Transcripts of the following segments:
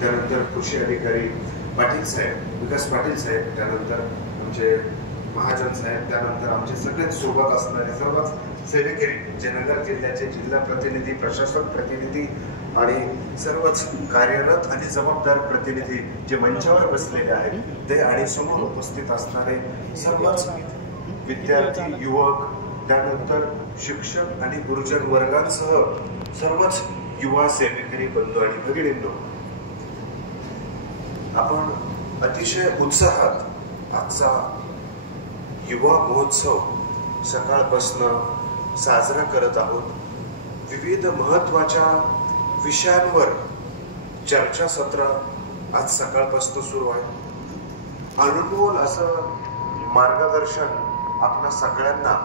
त्यानंतर कृषी अधिकारी पाटील साहेब, विकास पाटील साहेब, त्यानंतर आमचे महाजन साहेब, त्यानंतर आमचे सगळेच सोबत असणारे सर्वच सेवेकरी, जे नगर जिल्ह्याचे जिल्हा प्रतिनिधी, प्रशासक प्रतिनिधी आणि सर्वच कार्यरत आणि जबाबदार प्रतिनिधी जे मंचावर बसलेले आहेत ते, आणि समोर उपस्थित असणारे सर्वच विद्यार्थी, युवक, त्यानंतर शिक्षक आणि गुरुजन वर्गांसह सर्वच युवा सेवेकरी बंधू आणि भगिनींनो, आपण अतिशय उत्साहात आजचा युवा महोत्सव सकाळपासून साजरा करत आहोत. विविध महत्वाच्या विषयांवर चर्चासत्र आज सकाळपासून सुरू आहे. अनमोल असं मार्गदर्शन आपल्या सगळ्यांना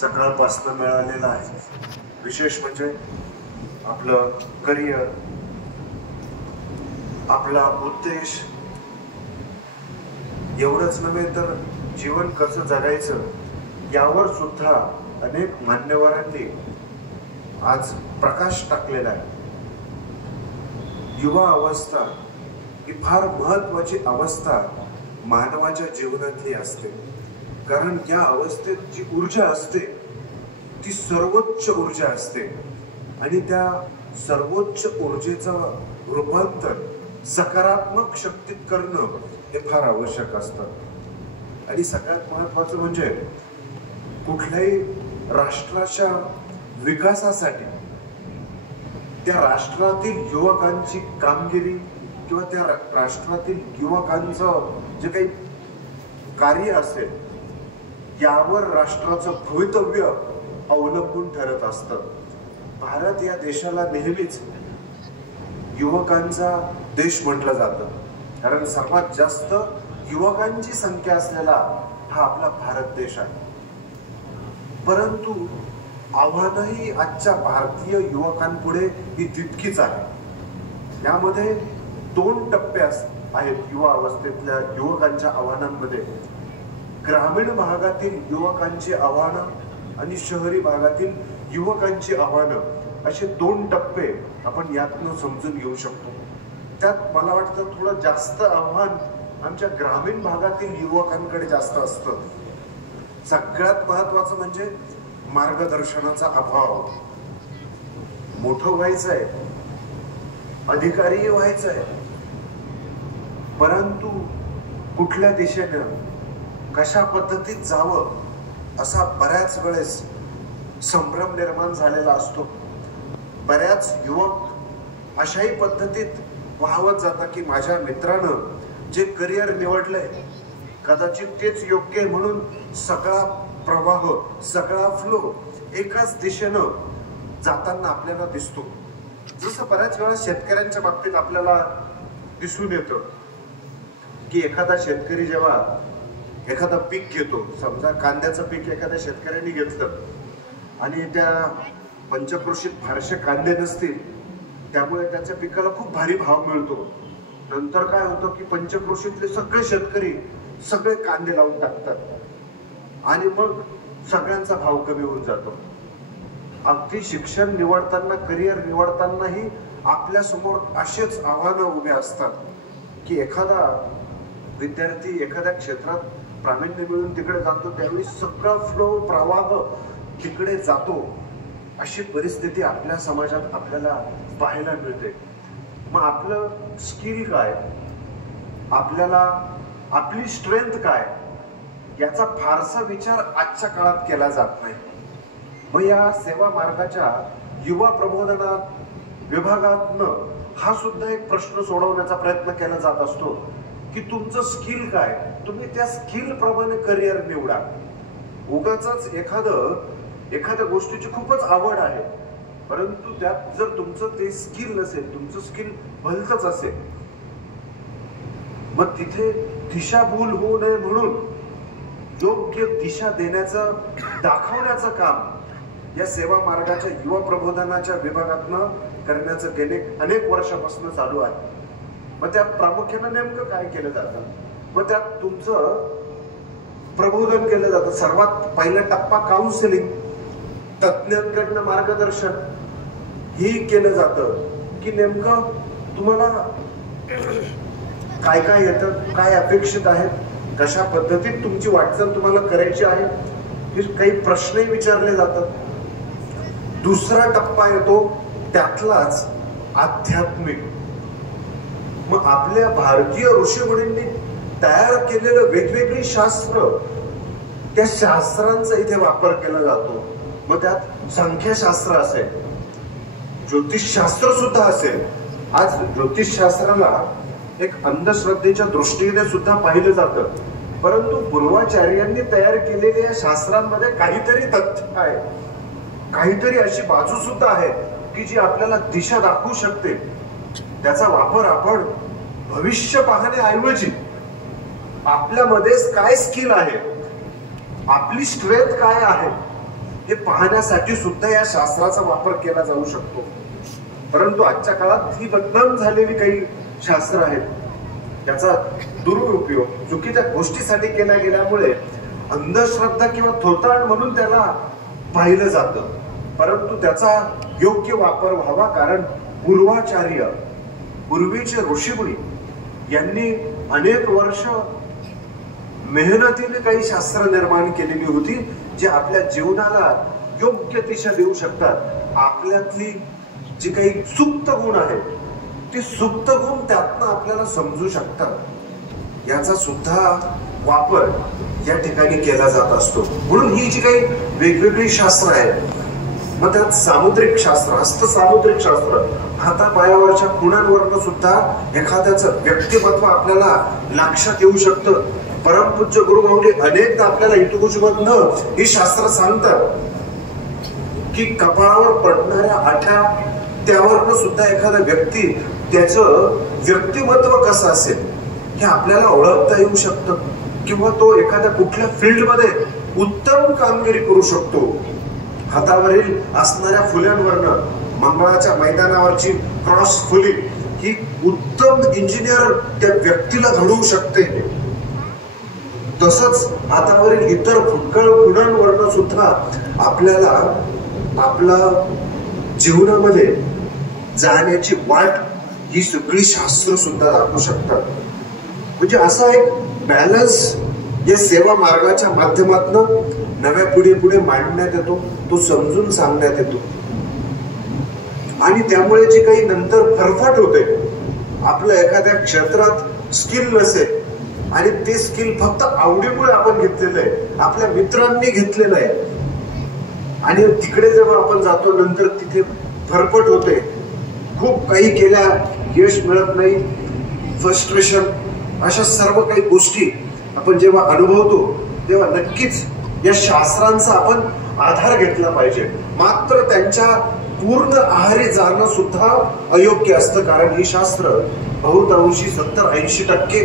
सकाळपासून मिळालेलं आहे. विशेष म्हणजे आपलं करिअर, आपला उद्देश, एवढंच नव्हे तर जीवन कसं जगायचं यावर सुद्धा अनेक मान्यवरांनी आज प्रकाश टाकलेला आहे. युवा अवस्था ही फार महत्वाची अवस्था मानवाच्या जीवनातली असते, कारण या अवस्थेत जी ऊर्जा असते ती सर्वोच्च ऊर्जा असते आणि त्या सर्वोच्च ऊर्जेचं रूपांतर सकारात्मक शक्तीत करणं हे फार आवश्यक असतं. आणि सगळ्यात महत्वाचं म्हणजे कुठल्याही राष्ट्राच्या विकासासाठी त्या राष्ट्रातील युवकांची कामगिरी किंवा त्या राष्ट्रातील युवकांचं जे काही कार्य असेल यावर राष्ट्राचं भवितव्य अवलंबून ठरत असतं. भारत या देशाला नेहमीच युवकांचा देश म्हटलं जातं, कारण सर्वात जास्त युवकांची संख्या असलेला हा आपला भारत देश आहे. परंतु आव्हानही आजच्या भारतीय युवकांपुढे ही तितकीच आहे. यामध्ये दोन टप्पे आहेत युवा अवस्थेतल्या युवकांच्या आव्हानांमध्ये. ग्रामीण भागातील युवकांची आव्हानं आणि शहरी भागातील युवकांची आव्हानं असे दोन टप्पे आपण यातनं समजून घेऊ शकतो. त्यात मला वाटतं थोडं जास्त आव्हान आमच्या ग्रामीण भागातील युवकांकडे जास्त असतं. सगळ्यात महत्वाचं म्हणजे मार्गदर्शनाचा अभाव. मोठं व्हायचंय, अधिकारी व्हायचंय, परंतु कुठल्या दिशेनं कशा पद्धतीत जावं असा बऱ्याच वेळेस संभ्रम निर्माण झालेला असतो. बऱ्याच युवक अशाही पद्धतीत वाहवत जातात की माझ्या मित्रानं जे करिअर निवडलंय कदाचित तेच योग्य आहे म्हणून सगळा प्रवाह, सगळा फ्लो एकाच दिशेनं जाताना आपल्याला दिसतो. जसं बऱ्याच वेळा शेतकऱ्यांच्या बाबतीत आपल्याला दिसून येतं की एखादा शेतकरी जेव्हा एखादा पीक घेतो, समजा कांद्याचं पीक एखाद्या शेतकऱ्यांनी घेतलं आणि त्या पंचक्रोशीत फारसे कांदे नसतील, त्यामुळे त्याच्या पिकाला खूप भारी भाव मिळतो. नंतर काय होतं की पंचक्रोशीतले सगळे शेतकरी सगळे कांदे लावून टाकतात आणि मग सगळ्यांचा भाव कमी होऊन जातो. अगदी शिक्षण निवडताना, करिअर निवडतानाही आपल्या समोर असेच आव्हानं उभे असतात की एखादा विद्यार्थी एखाद्या क्षेत्रात प्रावीण्य मिळून तिकडे जातो, त्यावेळी सगळा फ्लो, प्रवाह तिकडे जातो. अशी परिस्थिती आपल्या समाजात आपल्याला पाहायला मिळते. मग आपलं स्किल काय, आपल्याला आपली स्ट्रेंथ काय याचा फारसा विचार आजच्या काळात केला जात नाही. मग या सेवा मार्गाच्या युवा प्रबोधनात विभागातनं हा सुद्धा एक प्रश्न सोडवण्याचा प्रयत्न केला जात असतो की तुमचं स्किल काय, तुम्ही त्या स्किल प्रमाणे करिअर निवडा. उगाच एखाद्या गोष्टीची खूपच आवड आहे परंतु त्यात जर तुमचं ते स्किल नसेल, तुमचं स्किल भलतच असेल, मग तिथे दिशाभूल होऊ नये म्हणून योग्य दिशा देण्याचं, दाखवण्याचं काम या सेवा मार्गाच्या युवा प्रबोधनाच्या विभागातनं करण्याचं गेले अनेक वर्षापासून चालू आहे. मग त्यात प्रामुख्यानं नेमकं काय केलं जातं? मग त्यात तुमचं प्रबोधन केलं जातं. सर्वात पहिला टप्पा काउन्सिलिंग, तज्ञांकडनं मार्गदर्शन ही केलं जातं की नेमकं तुम्हाला काय काय येतं, काय अपेक्षित आहेत, कशा पद्धतीत तुमची वाटचाल तुम्हाला करायची आहे, हे काही प्रश्नही विचारले जातात. दुसरा टप्पा येतो त्यातलाच आध्यात्मिक. मग आपल्या भारतीय ऋषीमुनींनी तयार केलेलं वेगवेगळी शास्त्र, त्या शास्त्रांचा इथे वापर केला जातो. मग त्यात संख्याशास्त्र असेल, ज्योतिषशास्त्र सुद्धा असेल. आज ज्योतिषशास्त्राला एक अंधश्रद्धेच्या दृष्टीने सुद्धा पाहिलं जातं, परंतु पूर्वाचार्यांनी तयार केलेल्या या शास्त्रांमध्ये काहीतरी तथ्य आहे, काहीतरी अशी बाजू सुद्धा आहे की जी आपल्याला दिशा दाखवू शकते. त्याचा वापर आपण भविष्य पाहण्याऐवजी आपल्यामध्येच काय स्किल आहे, आपली स्ट्रेंथ काय आहे हे पाहण्यासाठी सुद्धा या शास्त्राचा वापर केला जाऊ शकतो. परंतु आजच्या काळात ही बदनाम झालेली काही शास्त्र आहेत, त्याचा दुरुपयोग चुकीच्या गोष्टीसाठी केला गेल्यामुळे अंधश्रद्धा किंवा थोतांड म्हणून त्याला पाहिलं जातं. परंतु त्याचा योग्य वापर व्हावा, कारण पूर्वाचार्य, पूर्वीचे ऋषीमुनी यांनी अनेक वर्ष मेहनतीने काही शास्त्र निर्माण केलेली होती, जे आपल्या जीवनाला योग्य दिशा देऊ शकतात. आपल्यातली जी काही सुप्त गुण आहेत, ते सुप्त गुण त्यातनं आपल्याला समजू शकतात. याचा सुद्धा वापर या ठिकाणी केला जात असतो. म्हणून ही जी काही वेगवेगळी शास्त्र आहेत, मग त्यात सामुद्रिक शास्त्र, हस्त सामुद्रिक शास्त्र, हातापायावरच्या खुणांवरनं सुद्धा एखाद्याचं व्यक्तिमत्व आपल्याला लक्षात येऊ शकतं. परमपूज्य गुरुभाऊनी अनेकदा आपल्याला इतुकुशमधनं ही शास्त्र सांगतात की कपाळावर पडणाऱ्या आठ्या, त्यावरनं सुद्धा एखादा व्यक्ती, त्याचं व्यक्तिमत्व कसं असेल हे आपल्याला ओळखता येऊ शकतं. किंवा तो एखाद्या कुठल्या फील्डमध्ये उत्तम कामगिरी करू शकतो. हातावरील असणाऱ्या फुल्यांवरनं, मंगळाच्या मैदानावरची क्रॉस फुली ही उत्तम इंजिनियर त्या व्यक्तीला घडवू शकते. तसंच हातावरील इतर फुटकळ गुणांवरनं सुद्धा आपल्याला आपला जीवनामध्ये जाण्याची वाट ही सगळी शास्त्र सुद्धा दाखवू शकतात. म्हणजे असा एक बॅलन्स या सेवा मार्गाच्या माध्यमातून नव्या पुढे पुढे मांडण्यात येतो, तो समजून सांगण्यात येतो. आणि त्यामुळे जी काही नंतर फरफट होते, आपलं एखाद्या क्षेत्रात स्किल नसेल आणि ते स्किल फक्त आवडीमुळे आपण घेतलेलं आहे, आपल्या मित्रांनी घेतलेलं आहे, आणि तिकडे जेव्हा आपण जातो नंतर तिथे फरफट होते, खूप काही केल्या यश मिळत नाही, फ्रस्ट्रेशन, अशा सर्व काही गोष्टी आपण जेव्हा अनुभवतो तेव्हा नक्कीच या शास्त्रांचा आपण आधार घेतला पाहिजे. मात्र त्यांच्या पूर्ण आहारी जाणं सुद्धा अयोग्य असतं, कारण ही शास्त्र बहुतांशी 70-80%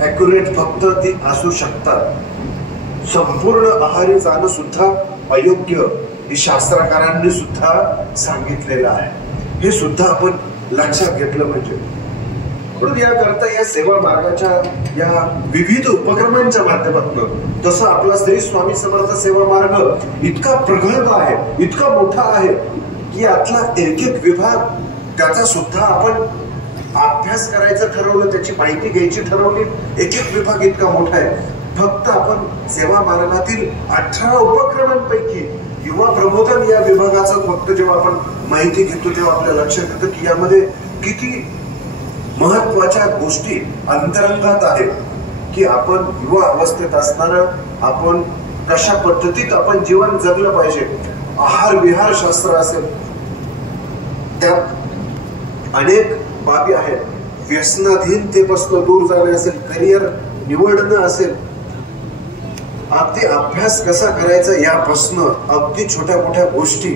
ॲक्युरेट फक्त ती असू शकतात. संपूर्ण आहारी जाणं सुद्धा अयोग्य हे शास्त्रकारांनी सुद्धा सांगितलेलं आहे. हे सुद्धा आपण लक्षात घेतलं पाहिजे. म्हणून याकरता या सेवा मार्गाच्या या विविध उपक्रमांच्या माध्यमातून, तसं आपला श्री स्वामी समर्थ सेवा मार्ग इतका प्रगल्भ आहे, इतका मोठा आहे की यातला एक एक विभाग, त्याचा सुद्धा आपण अभ्यास करायचं ठरवलं, त्याची माहिती घ्यायची ठरवली, एक एक विभाग इतका मोठा आहे. फक्त आपण सेवा मार्गातील 18 उपक्रमांपैकी युवा प्रबोधन या विभागाचं फक्त जेव्हा आपण माहिती घेतो तेव्हा आपल्या लक्षात येतं की यामध्ये किती महत्वाच्या गोष्टी अंतरंगात आहेत, की आपण युवा अवस्थेत असणार आपण कशा पद्धतीत आपण जीवन जगलं पाहिजे. आहार विहार शास्त्र असेल, त्यात अनेक बाबी आहेत. व्यसनाधीनतेपासून दूर जाणे असेल, करिअर निवडणं असेल, अगदी अभ्यास कसा करायचा यापासून अगदी छोट्या मोठ्या गोष्टी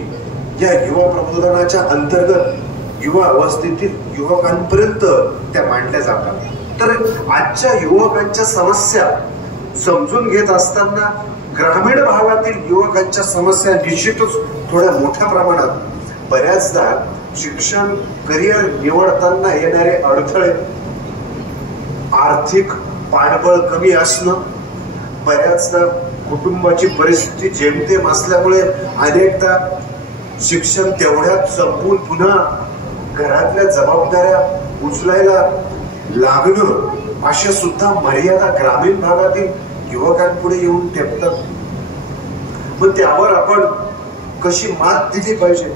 या युवा प्रबोधनाच्या अंतर्गत युवा अवस्थेतील युवकांपर्यंत त्या मांडल्या जातात. तर आजच्या युवकांच्या समस्या समजून घेत असताना ग्रामीण भागातील युवकांच्या समस्या निश्चितच थोड्या मोठ्या प्रमाणात, बऱ्याचदा शिक्षण करिअर निवडताना येणारे अडथळे, आर्थिक पाठबळ कमी असणं, बऱ्याचदा कुटुंबाची परिस्थिती जेमतेम असल्यामुळे अनेकदा शिक्षण तेवढ्यात संपून पुन्हा घरातल्या जबाबदाऱ्या उचलायला लागणं अशा सुद्धा मर्यादा ग्रामीण भागातील युवकांपुढे येऊन ठेपतात. मग त्यावर आपण कशी मात दिली पाहिजे,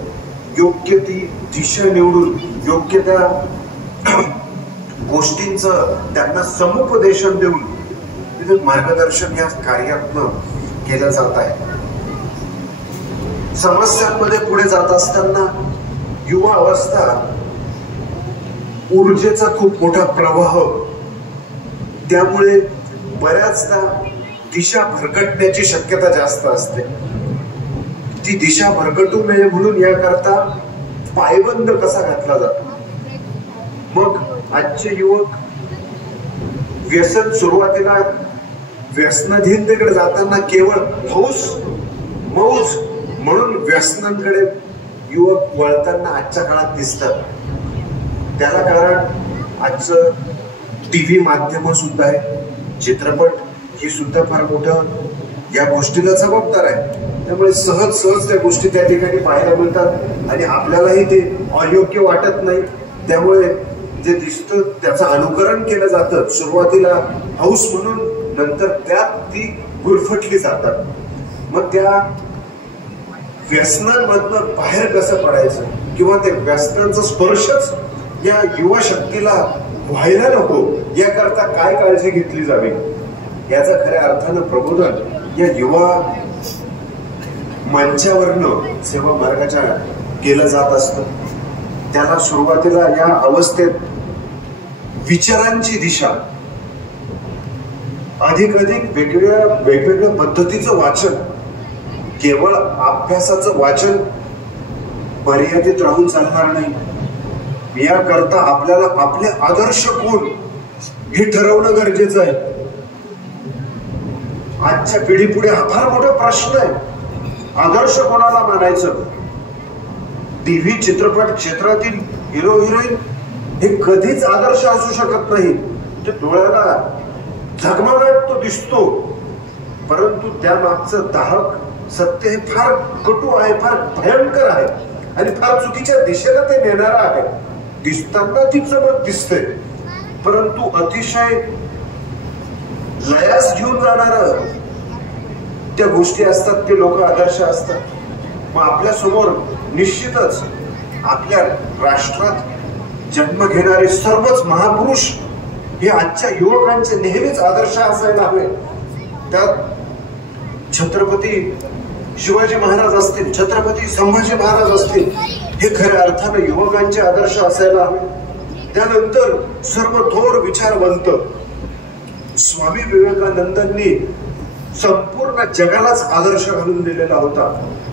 योग्य ती दिशा निवडून योग्य त्या गोष्टींचं त्यांना समुपदेशन देऊन मार्गदर्शन या कार्यातनं केलं जात आहे. समस्यांमध्ये पुढे जात असताना युवा अवस्था ऊर्जेचा खूप मोठा प्रवाह, त्यामुळे बऱ्याचदा दिशा भरकटण्याची शक्यता जास्त असते. ती दिशा भरकटू नये म्हणून याकरता पायबंद कसा घातला जातो. मग आजचे युवक व्यसन सुरुवातीला व्यसनाधीनतेकडे जाताना केवळ हौस मौज म्हणून व्यसनांकडे युवक वळताना आजच्या काळात दिसतात. त्याला कारण आजचं टीव्ही माध्यम सुद्धा आहे, चित्रपट ही सुद्धा फार मोठं या गोष्टीला जबाबदार आहे. त्यामुळे सहज सहज त्या गोष्टी त्या ठिकाणी पाहायला मिळतात आणि आपल्यालाही ते अयोग्य वाटत नाही. त्यामुळे जे दिसतं त्याचं अनुकरण केलं जातं. सुरुवातीला हौस म्हणून, नंतर त्यात ती गुरफटली जातात. मग त्या व्यसनांमधनं बाहेर कसं पडायचं किंवा ते व्यसनांचा स्पर्शच या युवा शक्तीला व्हायला नको याकरता काय काळजी घेतली जावी, याचा खऱ्या अर्थानं प्रबोधन या युवा मंचावरनं सेवा मार्गाच्या केलं जात असतं. त्याला सुरुवातीला या अवस्थेत विचारांची दिशा, अधिक वेगवेगळ्या पद्धतीचं वाचन, केवळ अभ्यासाचं वाचन मर्यादित राहून चालणार नाही. याकरता आपल्याला आपले आदर्श कोण हे ठरवणं गरजेचं आहे. आजच्या पिढीपुढे हा फार मोठा प्रश्न आहे. आदर्श कोणाला मानायचं? टीव्ही चित्रपट क्षेत्रातील हिरो हिरोईन हे कधीच आदर्श असू शकत नाही. ते डोळ्याला झगमगाट तो दिसतो, परंतु त्यामागचं दाहक सत्य हे फार कटू आहे, फार भयंकर आहे आणि फार चुकीच्या दिशेला ते नेणारं आहे. दिसताना ती चमक दिसते, परंतु अतिशय लयास घेऊन जाणार त्या गोष्टी असतात, ते लोक आदर्श असतात. मग आपल्या समोर निश्चितच आपल्या राष्ट्रात जन्म घेणारे सर्वच महापुरुष हे आजच्या युवकांचे नेहमीच आदर्श असायला हवे. त्यात छत्रपती शिवाजी महाराज असतील, छत्रपती संभाजी महाराज असतील, हे खऱ्या अर्थाने युवकांचे आदर्श असायला हवे. त्यानंतर सर्व थोर विचारवंत स्वामी विवेकानंदांनी संपूर्ण जगालाच आदर्श घालून दिलेला होता.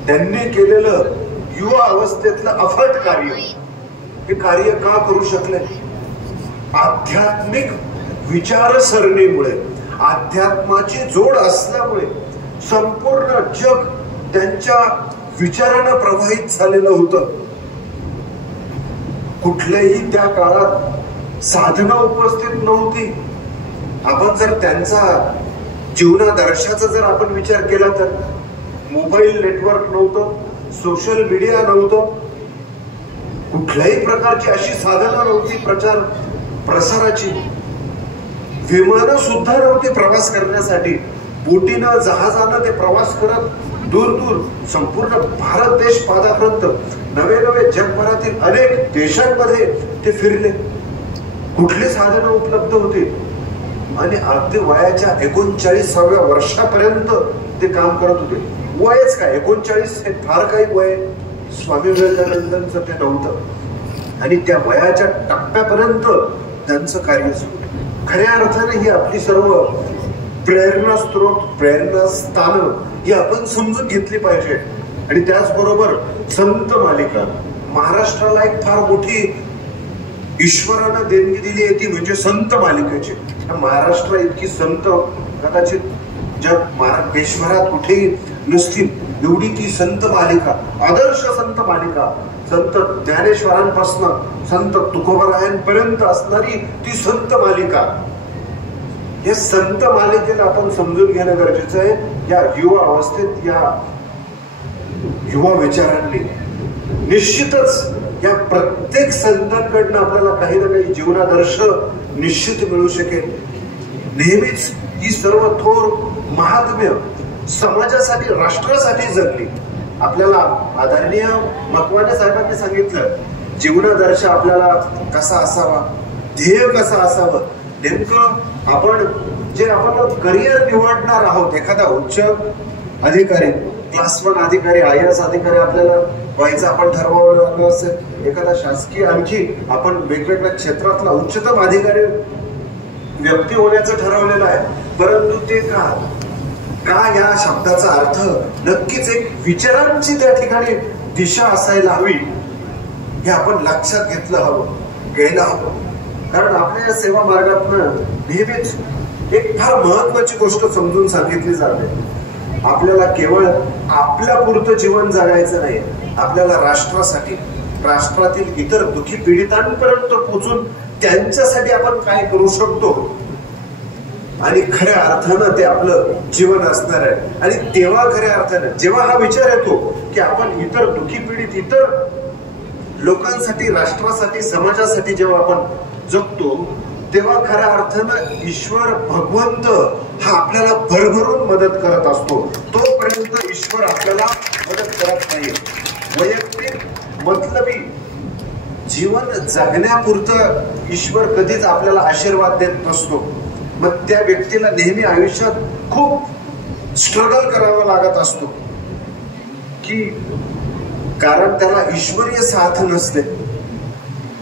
त्यांनी केलेलं युवा अवस्थेतलं अफाट कार्य, हे कार्य का करू शकले? आध्यात्मिक विचारसरणीमुळे, अध्यात्माची जोड असल्यामुळे संपूर्ण जग त्यांच्या विचारानं प्रवाहित झालेलं होतं. कुठल्याही त्या काळात साधनं उपस्थित नव्हती. आपण जर त्यांचा जीवनादर्शाचा जर आपण विचार केला तर मोबाईल नेटवर्क नव्हतं, सोशल मीडिया नव्हतं, कुठल्याही प्रकारची अशी साधनं नव्हती प्रचार प्रसाराची. विमानं सुद्धा नव्हती प्रवास करण्यासाठी. बोटीनं जहाजानं ते प्रवास करत दूर दूर संपूर्ण भारत देश पादापर्यंत नवे नवे जगभरातील अनेक देशांमध्ये ते फिरले. कुठले साधनं उपलब्ध होते आणि अगदी वयाच्या 39व्या वर्षापर्यंत ते काम करत होते. वयच काय 39 हे फार काही वय स्वामी विवेकानंदांचं ते नव्हतं आणि त्या वयाच्या टप्प्यापर्यंत त्यांचं कार्य सुरू. खऱ्या अर्थाने ही आपली सर्व प्रेरणा स्त्रोत, प्रेरणा स्थान ही आपण समजून घेतली पाहिजे. आणि त्याचबरोबर संत मालिका, महाराष्ट्राला एक फार मोठी ईश्वरानं देणगी दिली आहे, ती म्हणजे संत मालिकेची. महाराष्ट्र इतकी संत कदाचित जग देशभरात कुठेही नसतील, एवढी ती संत मालिका, आदर्श संत मालिका, संत ज्ञानेश्वरांपासून संत तुकोबरायांपर्यंत असणारी ती संत मालिका. या संत मालिकेला आपण समजून घेणं गरजेचं आहे. या युवा अवस्थेत या युवा विचारांनी निश्चितच या प्रत्येक संतांकडनं आपल्याला काही ना काही जीवनादर्श निश्चित मिळू शकेल. नेहमीच ही सर्व थोर महात्म्य समाजासाठी राष्ट्रासाठी जगली. आपल्याला आदरणीय मकवाने साहेबांनी सांगितलं जीवनादर्श आपल्याला कसा असावा, ध्येय कसं असावं. नेमकं आपण करिअर निवडणार आहोत, एखादा उच्च अधिकारी, क्लास 1 अधिकारी, IAS अधिकारी आपल्याला व्हायचं आपण ठरवलं असेल, एखादा शासकीय आणखी आपण वेगवेगळ्या क्षेत्रातला उच्चतम अधिकारी व्यक्ती होण्याचं ठरवलेलं आहे. परंतु ते का या शब्दाचा अर्थ नक्कीच एक विचारांची त्या ठिकाणी दिशा असायला हवी हे आपण लक्षात घ्यायला हवं. कारण आपल्या या सेवा मार्गातनं नेहमीच एक फार महत्वाची गोष्ट समजून सांगितली जाते. आपल्याला केवळ आपल्या पुरतं जीवन जगायचं नाही, आपल्याला राष्ट्रासाठी, राष्ट्रातील इतर दुःखी पीडितांपर्यंत पोहोचून त्यांच्यासाठी आपण काय करू शकतो आणि खऱ्या अर्थानं ते आपलं जीवन असणार आहे. आणि तेव्हा खऱ्या अर्थानं जेव्हा हा विचार येतो की आपण इतर दुःखी पीडित, इतर लोकांसाठी, राष्ट्रासाठी, समाजासाठी जेव्हा आपण जगतो तेव्हा खऱ्या अर्थानं ईश्वर, भगवंत हा आपल्याला भरभरून मदत करत असतो. तोपर्यंत ईश्वर आपल्याला मदत करत नाही. वैयक्तिक मतलबी जीवन जगण्यापुरतं ईश्वर कधीच आपल्याला आशीर्वाद देत नसतो. मग त्या व्यक्तीला नेहमी आयुष्यात खूप स्ट्रगल करावा लागत असतो की कारण त्याला ईश्वरीय साथ नसते.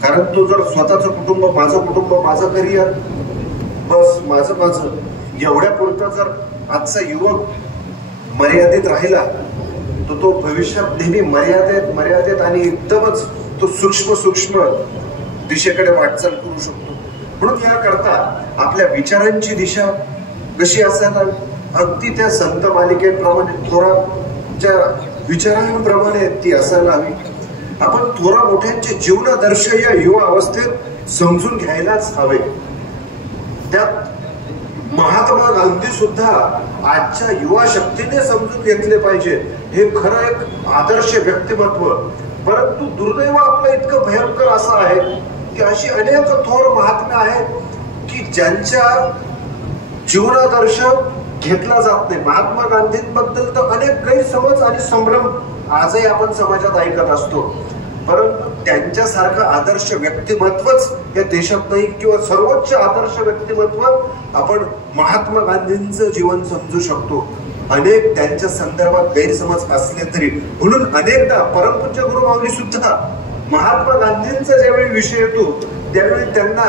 कारण तो जर स्वतःचं कुटुंब, माझं करिअर, बस माझं एवढ्या पुरता जर आजचा युवक मर्यादित राहिला तर तो भविष्यात नेहमी मर्यादित आणि एकदमच तो सूक्ष्म दिशेकडे वाटचाल करू शकतो. म्हणून याकरता आपल्या विचारांची दिशा कशी असायला, अगदी त्या संत मालिकेप्रमाणे, थोराच्या विचारांप्रमाणे ती असायला हवी. आपण थोरा मोठ्यांचे जीवनादर्श या युवा अवस्थेत समजून घ्यायलाच हवे. त्यात महात्मा गांधी सुद्धा आजच्या युवा शक्तीने समजून घेतले पाहिजे. हे खरं एक आदर्श व्यक्तिमत्व. परंतु दुर्दैव आपलं इतकं भयंकर असं आहे की अशी अनेक थोर महात्मे आहेत की ज्यांच्या जीवनादर्श घेतला जात नाही. महात्मा गांधींबद्दल तर अनेक गैरसमज आणि संभ्रम आजही आपण समाजात ऐकत असतो. परंतु त्यांच्यासारखं आदर्श व्यक्तिमत्वच या देशात नाही किंवा सर्वोच्च आदर्श व्यक्तिमत्व आपण महात्मा गांधींचं जीवन समजू शकतो. अनेक त्यांच्या संदर्भात गैरसमज असले तरी, म्हणून अनेकदा परमपूज्य गुरुमाऊली सुद्धा महात्मा गांधींचा ज्यावेळी विषय येतो त्यावेळी त्यांना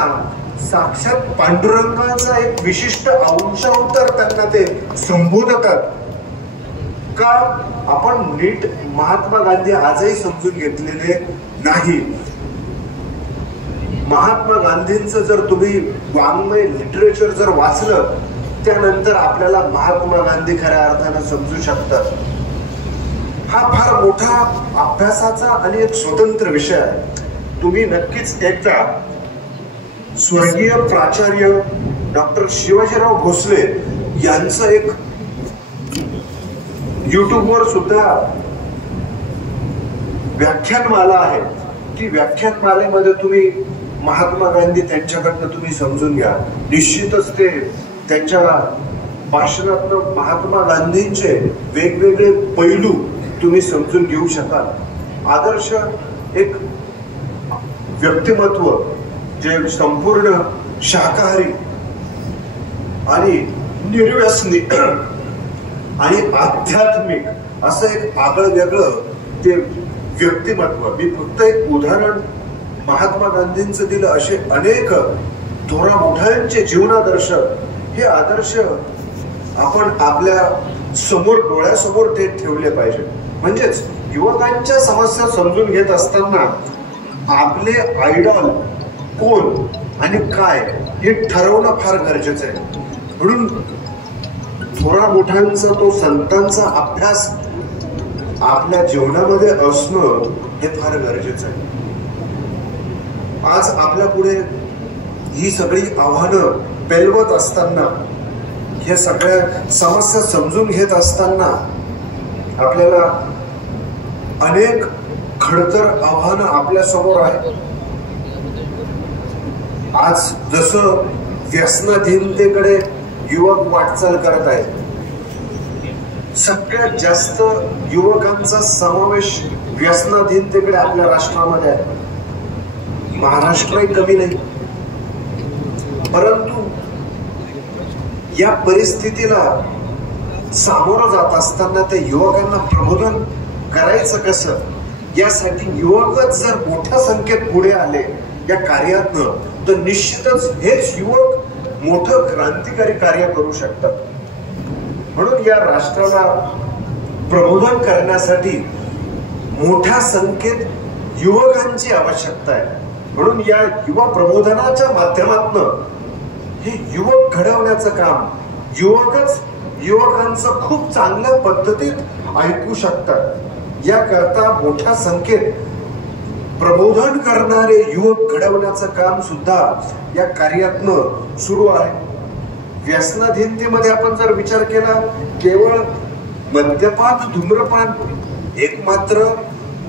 साक्षात पांडुरंगाचा एक विशिष्ट अंशावतार त्यांना ते संबोधतात. का आपण नीट महात्मा गांधी आजही समजून घेतलेले नाही. महात्मा गांधींचं जर तुम्ही वाङ्मय लिटरेचर जर वाचलं त्यानंतर आपल्याला महात्मा गांधी खऱ्या अर्थानं समजू शकतात. हा फार मोठा अभ्यासाचा आणि एक स्वतंत्र विषय आहे. तुम्ही नक्कीच एकदा स्वर्गीय प्राचार्य डॉक्टर शिवाजीराव भोसले यांचं एक युट्यूबवर सुद्धा व्याख्यानमाला आहे. ती व्याख्यानमालेमध्ये तुम्ही महात्मा गांधी त्यांच्याकडनं तुम्ही समजून घ्या. निश्चितच ते त्यांच्या भाषणातून महात्मा गांधींचे वेगवेगळे पैलू तुम्ही समजून घेऊ शकाल. आदर्श एक व्यक्तिमत्व जे संपूर्ण शाकाहारी आणि निर्व्यसनी आणि आध्यात्मिक असं एक आगळं वेगळं ते व्यक्तिमत्व. मी फक्त एक उदाहरण महात्मा गांधींचं दिलं. असे अनेक थोरा मोठ्यांचे जीवनादर्श, हे आदर्श आपण आपल्या समोर, डोळ्यासमोर ते ठेवले पाहिजे. म्हणजेच युवकांच्या समस्या समजून घेत असताना आपले आयडॉल कोण आणि काय हे ठरवणं फार गरजेचं आहे. म्हणून थोरा मोठ्यांचा, तो संतांचा अभ्यास आपल्या जीवनामध्ये असणं हे फार गरजेचं आहे. आज आपल्या पुढे ही सगळी आव्हानं पेलवत असताना, हे सगळ्या समस्या समजून घेत असताना आपल्याला अनेक खडतर आव्हानं आपल्या समोर आहे. आज जसं व्यसनाधीनतेकडे युवक वाटचाल करत आहेत, सगळ्यात जास्त युवकांचा समावेश व्यसनाधीनतेकडे आपल्या राष्ट्रामध्ये आहे. महाराष्ट्रही कमी नाही. परंतु या परिस्थितीला सामोरं जात असताना त्या युवकांना प्रबोधन करायचं कसं, यासाठी युवकच जर मोठ्या संख्येत पुढे आले या कार्यातनं, तर निश्चितच हेच युवक मोठं क्रांतिकारी कार्य करू शकतात. म्हणून या राष्ट्राला प्रबोधन करण्यासाठी मोठ्या संख्येत युवकांची आवश्यकता आहे. म्हणून या युवा प्रबोधनाच्या माध्यमातून हे युवक घडवण्याचं काम युवकच युवकांचं खूप चांगल्या पद्धतीत ऐकू शकतात. याकरता मोठ्या संख्येत प्रबोधन करणारे युवक घडवण्याचं काम सुद्धा या कार्यातनं सुरू आहे. व्यसनाधीनतेमध्ये आपण जर विचार केला, केवळ मद्यपान धूम्रपान एक मात्र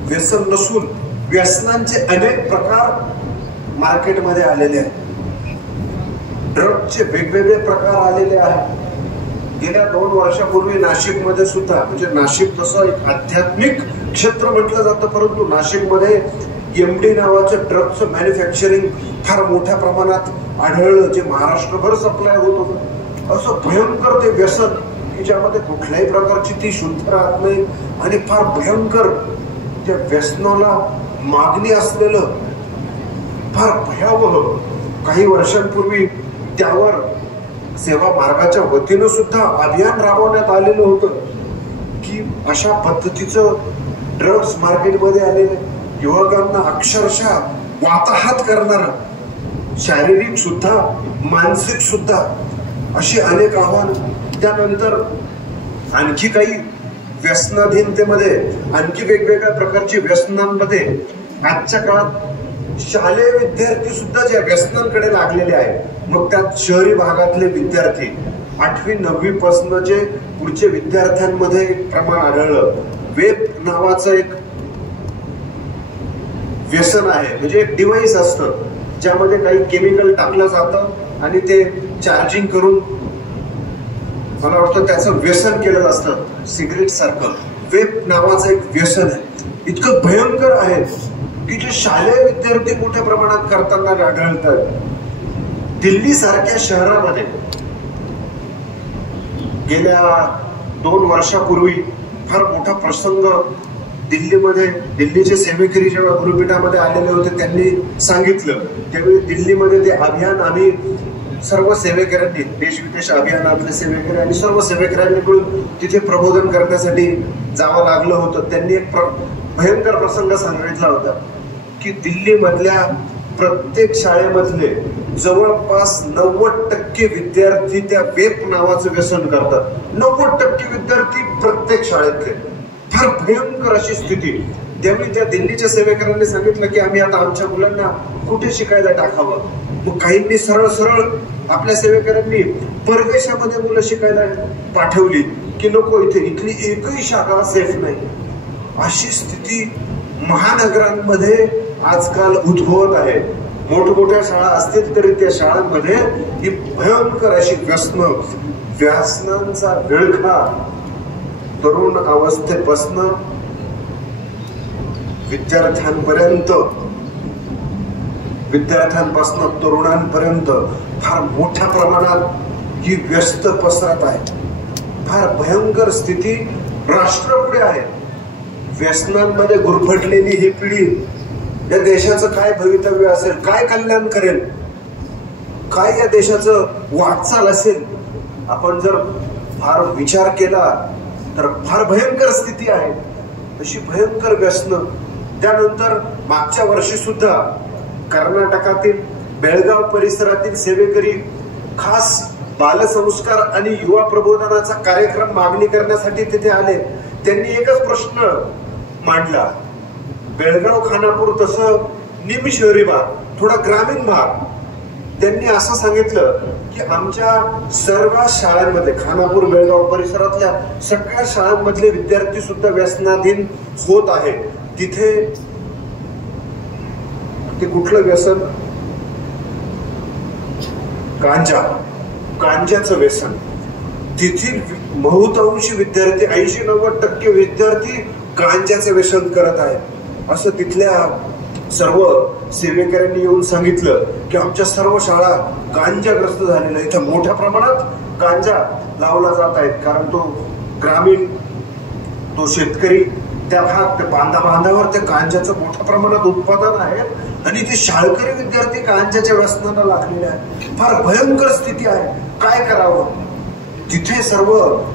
व्यसन नसून व्यसनांचे अनेक प्रकार मार्केटमध्ये आलेले आहेत. ड्रगचे वेगवेगळे प्रकार आलेले आहेत. गेल्या 2 वर्षापूर्वी नाशिकमध्ये सुद्धा, म्हणजे नाशिक जसं एक आध्यात्मिक क्षेत्र म्हटलं जातं, परंतु नाशिकमध्ये MD नावाचं ड्रगचं मॅन्युफॅक्चरिंग फार मोठ्या प्रमाणात आढळलं, जे महाराष्ट्रभर सप्लाय होत होतं. असं भयंकर ते व्यसन की ज्यामध्ये कुठल्याही प्रकारची ती शुद्ध राहत नाही आणि फार भयंकर त्या व्यसनाला मागणी असलेलं फार भयावह. काही वर्षांपूर्वी त्यावर सेवा मार्गाच्या वतीनं सुद्धा अभियान राबवण्यात आलेलं होतं की अशा पद्धतीचं ड्रग्स मार्केटमध्ये आलेले युवकांना अक्षरशः वाताहत करणारं, शारीरिक सुद्धा मानसिक सुद्धा अशी अनेक आव्हान. त्यानंतर आणखी काही व्यसनाधीनतेमध्ये, आणखी वेगवेगळ्या प्रकारची व्यसनांमध्ये आजच्या काळात शालेय विद्यार्थी सुद्धा ज्या व्यसनांकडे लागलेले आहेत. मग त्यात शहरी भागातले विद्यार्थी 8वी 9वी पासून जे पुढचे विद्यार्थ्यांमध्ये एक प्रमाण आढळलं. वेब नावाचं एक व्यसन आहे. म्हणजे एक डिव्हाइस असतं ज्यामध्ये काही केमिकल टाकलं जातं आणि ते चार्जिंग करून, मला वाटतं त्याचं व्यसन केलं असतं सिगरेट सारखं. वेब नावाचं एक व्यसन आहे. इतकं भयंकर आहे की जे शालेय विद्यार्थी मोठ्या प्रमाणात करताना आढळतात. दिल्ली सारख्या शहरामध्ये गेल्या 2 वर्षापूर्वी फार मोठा प्रसंग दिल्लीमध्ये, दिल्लीचे सेवेकरी जेव्हा गुरुपीठामध्ये आलेले होते त्यांनी सांगितलं, त्यावेळी दिल्लीमध्ये ते अभियान आम्ही सर्व सेवेकऱ्यांनी, देश विदेश अभियानातले सेवेकरी आणि सर्व सेवेकऱ्यांनी मिळून तिथे प्रबोधन करण्यासाठी जावं लागलं होतं. त्यांनी एक भयंकर प्रसंग सांगितला होता की दिल्लीमधल्या प्रत्येक शाळेमधले जवळपास 90% विद्यार्थी त्या वेप नावाचं व्यसन करतात. 90% विद्यार्थी प्रत्येक शाळेतले. फार भयंकर अशी स्थिती. त्यावेळी त्या दिल्लीच्या सेवेकरांनी सांगितलं की आम्ही आता आमच्या मुलांना कुठे शिकायला टाकावं. मग काहींनी सरळ सरळ आपल्या सेवेकरांनी परदेशामध्ये मुलं शिकायला पाठवली की नको, इथली एकही शाळा सेफ नाही. अशी स्थिती महानगरांमध्ये आजकाल उद्भवत आहे. मोठमोठ्या शाळा असतील तरी त्या शाळांमध्ये ही भयंकर अशी व्यसनांचा विळखा तरुण अवस्थेपासून विद्यार्थ्यांपासून तरुणांपर्यंत फार मोठ्या प्रमाणात ही व्यस्त पसरत आहे. फार भयंकर स्थिती राष्ट्रापुढे आहे. व्यसनांमध्ये गुरफटलेली ही पिढी या देशाचं काय भवितव्य असेल, काय कल्याण करेल, काय या देशाचं वाटचाल असेल, आपण जर फार विचार केला तर फार भयंकर स्थिती आहे. अशी भयंकर व्यसन. त्यानंतर मागच्या वर्षी सुद्धा कर्नाटकातील बेळगाव परिसरातील सेवेकरी खास बालसंस्कार आणि युवा प्रबोधनाचा कार्यक्रम मागणी करण्यासाठी तिथे आले. त्यांनी एकच प्रश्न मांडला. बेळगाव खानापूर तसं निम शहरी भाग, थोडा ग्रामीण भाग. त्यांनी असं सांगितलं की आमच्या सर्व शाळांमध्ये, खानापूर बेळगाव परिसरातल्या सगळ्या शाळांमधले विद्यार्थी सुद्धा व्यसनाधीन होत आहेत. तिथे ते कुठलं व्यसन? गांजाचं व्यसन. तेथील बहुतांशी विद्यार्थी 80-90% विद्यार्थी गांजाचं व्यसन करत आहेत असं तिथल्या सर्व सेवेकऱ्यांनी येऊन सांगितलं की आमच्या सर्व शाळा गांजाग्रस्त झालेल्या. इथं मोठ्या प्रमाणात गांजा लावला जात आहेत कारण तो ग्रामीण, तो शेतकरी, त्या बांधावर त्या गांजाचं मोठ्या प्रमाणात उत्पादन आहे आणि ते शाळकरी विद्यार्थी गांजाच्या व्यसनाला लागलेले आहेत. फार भयंकर स्थिती आहे. काय करावं? तिथे सर्व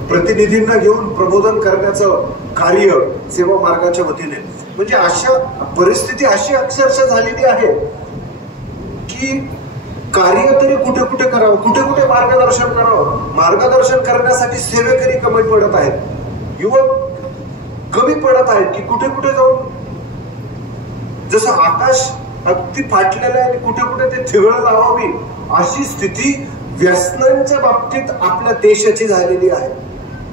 प्रतिनिधींना घेऊन प्रबोधन करण्याचं कार्य सेवा मार्गाच्या वतीने, म्हणजे अशा परिस्थिती अशी अक्षरशः झालेली आहे की कार्य तरी कुठे कुठे करावं, कुठे कुठे मार्गदर्शन करावं. मार्गदर्शन करण्यासाठी सेवेकरी कमी पडत आहेत, युवक कमी पडत आहेत की कुठे कुठे जाऊन जसं आकाश अगदी फाटलेलं आहे आणि कुठे कुठे ते ठिगळं लावावी अशी स्थिती व्यसनांच्या बाबतीत आपल्या देशाची झालेली आहे.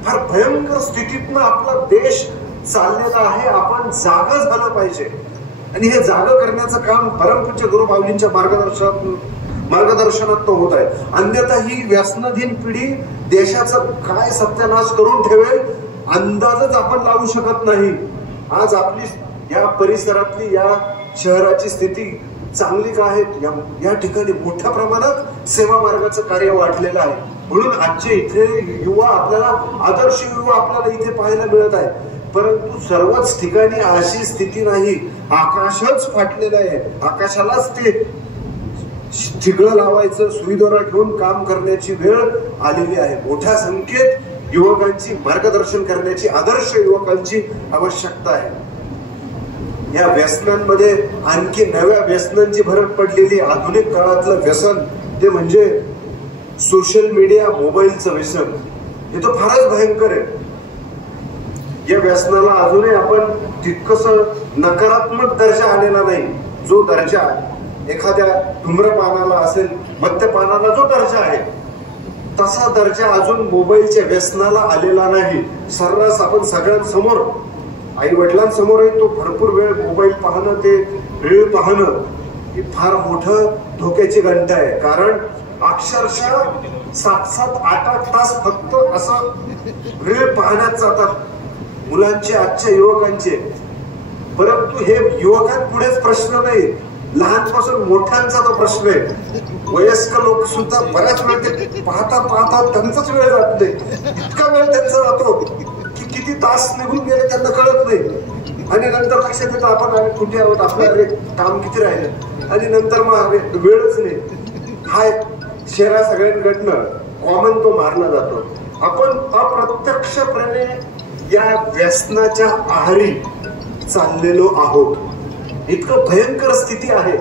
फार भयंकर स्थितीतनं आपला देश चाललेला आहे. आपण जागा झालं पाहिजे आणि हे जागा करण्याचं काम परमपूज्य गुरु माऊलींच्या मार्गदर्शनात होत आहे. अन्यथा ही व्यसनाधीन पिढी देशाचा काय सत्यानाश करून ठेवेल अंदाजच आपण लावू शकत नाही. आज आपली या परिसरातली, या शहराची स्थिती चांगली का आहे? या ठिकाणी मोठ्या प्रमाणात सेवा मार्गाचं कार्य वाढलेलं आहे. म्हणून आजचे इथे युवा आपल्याला, आदर्श युवा आपल्याला इथे पाहायला मिळत आहे. परंतु सर्वच ठिकाणी अशी स्थिती नाही. आकाशच फाटलेलं आहे. आकाशालाच ते ठिगळं लावायचं, सुईदोरा ठेवून काम करण्याची वेळ आलेली आहे. मोठ्या संख्येत युवकांची मार्गदर्शन करण्याची, आदर्श युवकांची आवश्यकता आहे. या व्यसनांमध्ये आणखी नव्या व्यसनांची भर पडलेली आधुनिक काळातलं व्यसन ते म्हणजे सोशल मीडिया, मोबाईलचं व्यसन. हे तर फारच भयंकर आहे. या व्यसनाला अजूनही आपण तितकस नकारात्मक दर्जा आलेला नाही. जो दर्जा एखाद्या धूम्रपानाला असेल, मद्यपानाला जो दर्जा आहे तसा दर्जा अजून मोबाईलच्या व्यसनाला आलेला नाही. सर्रास आपण सगळ्यांसमोर, आई वडिलांसमोरही तो भरपूर वेळ मोबाईल पाहणं, ते रीळ पाहणं ही फार मोठं धोक्याची घंटा आहे. कारण अक्षरशः 7-8 तास फक्त असं रीळ पाहण्यात जातात मुलांचे, आजच्या युवकांचे. परंतु हे युवकांपुढेच प्रश्न नाही, लहानपासून मोठ्यांचा तो प्रश्न आहे. वयस्क लोक सुद्धा बऱ्याच वेळ ते पाहतात त्यांचाच वेळ जात नाही. इतका वेळ त्यांचा जातो की किती तास निघून गेले त्यांना कळत नाही. आणि नंतर लक्षात येतं आपण कुठे आहोत, आपलं काम किती राहिलं, आणि नंतर मग वेळच नाही. हा एक शेरा सगळ्यांकडनं कॉमन तो मारला जातो. आपण अप्रत्यक्षपणे या व्यसनाच्या आहारी चाललेलो आहोत. इतकं भयंकर स्थिती आहे.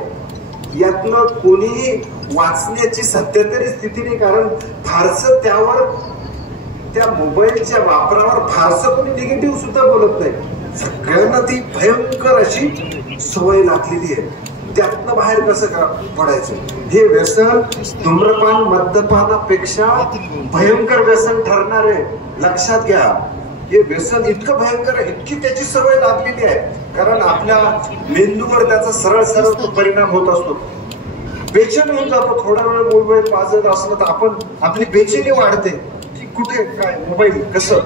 यातनं कोणीही वाचण्याची सध्या तरी स्थिती नाही. कारण फारसं त्यावर, त्या मोबाईलच्या वापरावर फारसं कोणी निगेटिव्ह सुद्धा बोलत नाही. सगळ्यांना ती भयंकर अशी सवय लागलेली आहे. त्यातनं बाहेर कसं पडायचं? हे व्यसन धूम्रपान, मद्यपानापेक्षा भयंकर व्यसन ठरणार आहे. लक्षात घ्या. हे व्यसन इतकं भयंकर आहे, इतकी त्याची सवय लागलेली आहे. कारण आपल्या मेंदूवर त्याचा सरळ परिणाम होत असतो. बेचैन होऊन जातो. थोडा वेळ मोबाईल वाजत असलं तर आपण, आपली बेचैनी वाढते की कुठे काय मोबाईल कसं.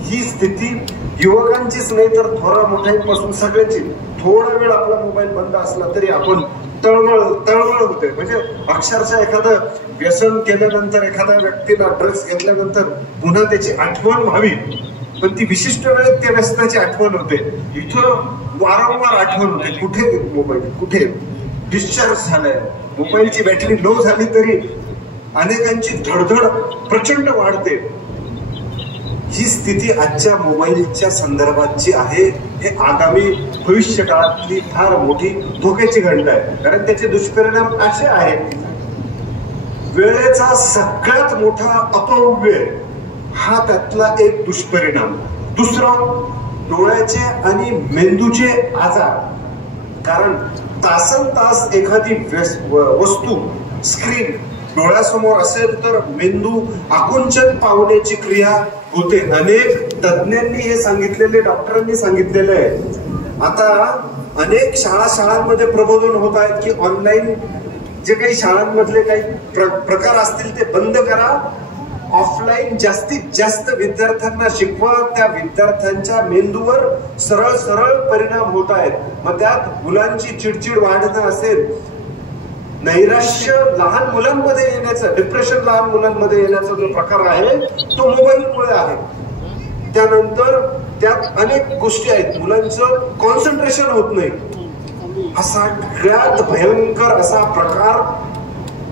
ही स्थिती युवकांचीच नाही तर थोडा मोठ्यांपासून सगळ्यांची. थोडा वेळ आपला मोबाईल बंद असला तरी आपण तळमळ होते. म्हणजे अक्षरशः एखादं व्यसन केल्यानंतर, एखाद्या व्यक्तीला ड्रग्स घेतल्यानंतर पुन्हा त्याची आठवण व्हावी, पण ती विशिष्ट वेळेत त्या व्यसनाची आठवण होते. इथं वारंवार आठवण होते. कुठे मोबाईल, कुठे डिस्चार्ज झालाय, मोबाईलची बॅटरी लो झाली तरी अनेकांची धडधड प्रचंड वाढते. ही स्थिती आजच्या मोबाईलच्या संदर्भातची आहे. हे आगामी भविष्य काळातली फार मोठी धोक्याची घंटा आहे. कारण त्याचे दुष्परिणाम असे आहेत. वेळेचा सगळ्यात मोठा अपव्यय हा त्यातला एक दुष्परिणाम. दुसरं, डोळ्याचे आणि मेंदूचे आजार. कारण तासनतास एखादी वस्तू, स्क्रीन डोळ्यासमोर असेल तर मेंदू आकुंचन पावण्याची क्रिया होते. अनेक तज्ञांनी हे सांगितलेले, डॉक्टरांनी सांगितलेले आहे आता अनेक शाळांमध्ये प्रबोधन होत आहेत की ऑनलाईन जे काही शाळांमधले काही प्रकार असतील ते बंद करा, ऑफलाईन जास्तीत जास्त विद्यार्थ्यांना शिकवा. त्या विद्यार्थ्यांच्या मेंदूवर सरळ सरळ परिणाम होत आहेत. मग त्यात मुलांची चिडचिड वाढणं असेल, नैराश्य लहान मुलांमध्ये येण्याचं, डिप्रेशन लहान मुलांमध्ये येण्याचा जो प्रकार आहे तो मोबाईलमुळे आहे. त्यानंतर त्यात अनेक गोष्टी आहेत, मुलांचं कॉन्सन्ट्रेशन होत नाही. हा सगळ्यात भयंकर असा प्रकार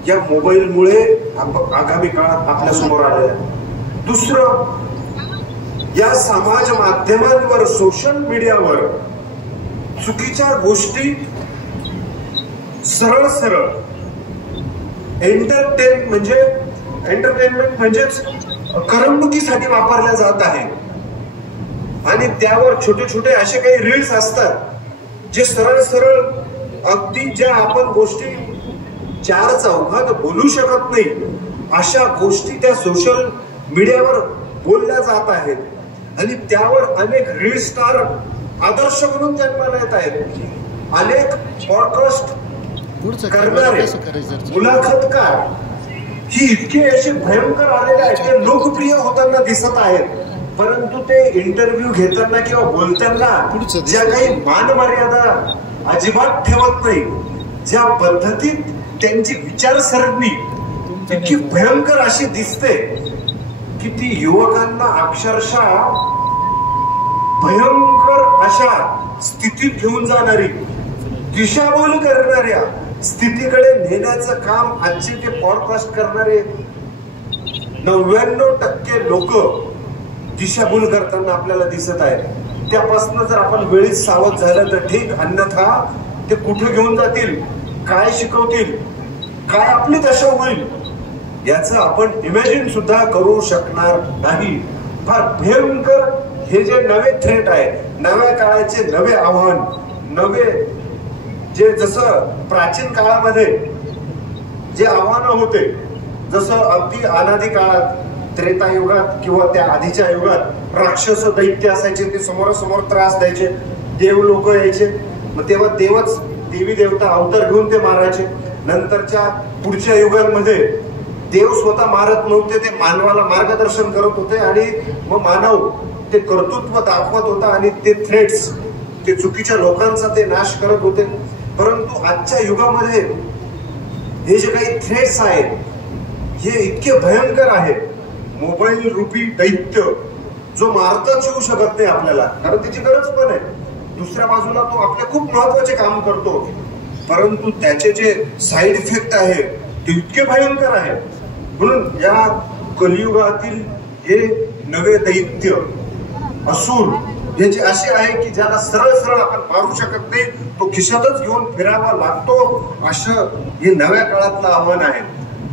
या मोबाईलमुळे आगामी काळात आपल्या समोर आलेला आहे. दुसरं, या समाज माध्यमांवर, सोशल मीडियावर चुकीच्या गोष्टी सरळ सरळ एंटरटेनमेंट म्हणजेच करमणुकीसाठी वापरल्या जात आहे. आणि त्यावर छोटे छोटे असे काही रील्स असतात जे सरळ सरळ अगदी ज्या आपण गोष्टी चार चौघात बोलू शकत नाही अशा गोष्टी त्या सोशल मीडियावर बोलल्या जात आहेत. आणि त्यावर अनेक रील स्टार आदर्श म्हणून जन्माला येत आहेत. अनेक पॉडकास्ट करणारे, मुलाखतकार ही इतके असे भयंकर आलेले आहेत, ते लोकप्रिय होताना दिसत आहेत. परंतु ते इंटरव्ह्यू घेताना किंवा बोलताना ज्या काही मान मर्यादा अजिबात ठेवत नाही, ज्या पद्धतीत त्यांची विचारसरणी इतकी भयंकर अशी दिसते की ती युवकांना अक्षरशः भयंकर अशा स्थितीत घेऊन जाणारी, दिशाभूल करणाऱ्या स्थितीकडे नेण्याचं काम आजचे ते पॉडकास्ट करणारे 99% लोक दिशाभूल करताना आपल्याला दिसत आहेत. त्यापासून जर आपण वेळीच सावध झालं तर ठीक, अन्यथा ते कुठे घेऊन जातील, काय शिकवतील, काय आपली दशा होईल याचं आपण इमॅजिन सुद्धा करू शकणार नाही. फार भयंकर हे जे नवे थ्रेट आहे, नव्या काळाचे नवे आव्हान, नवे जे जसं प्राचीन काळामध्ये जे आव्हानं होते, जसं अगदी अनादी काळात त्रेतायुगात किंवा त्या आधीच्या युगात राक्षस दैत्य असायचे, ते समोरासमोर त्रास द्यायचे, देव लोक यायचे, मग तेव्हा देवच देवी देवता अवतार घेऊन ते मारायचे. नंतरच्या पुढच्या युगांमध्ये देव स्वतः मारत नव्हते, ते मानवाला मार्गदर्शन करत होते आणि मग मानव ते कर्तृत्व दाखवत होता आणि ते थ्रेट्स, ते चुकीच्या लोकांचा ते नाश करत होते. परंतु आजच्या युगामध्ये हे जे काही थ्रेट्स आहेत हे इतके भयंकर आहेत. मोबाईल रूपी दैत्य जो मारताच येऊ शकत नाही आपल्याला, कारण त्याची गरज पण आहे. दुसऱ्या बाजूला तो आपले खूप महत्वाचे काम करतो, परंतु त्याचे जे साईड इफेक्ट आहे ते इतके भयंकर आहे. म्हणून या कलियुगातील हे नवे दैत्य असुर हे जे असे आहे की ज्याला सरळ सरळ आपण मारू शकत नाही, तो खिशातच घेऊन फिरावा लागतो, असं हे नव्या काळातलं आव्हान आहे.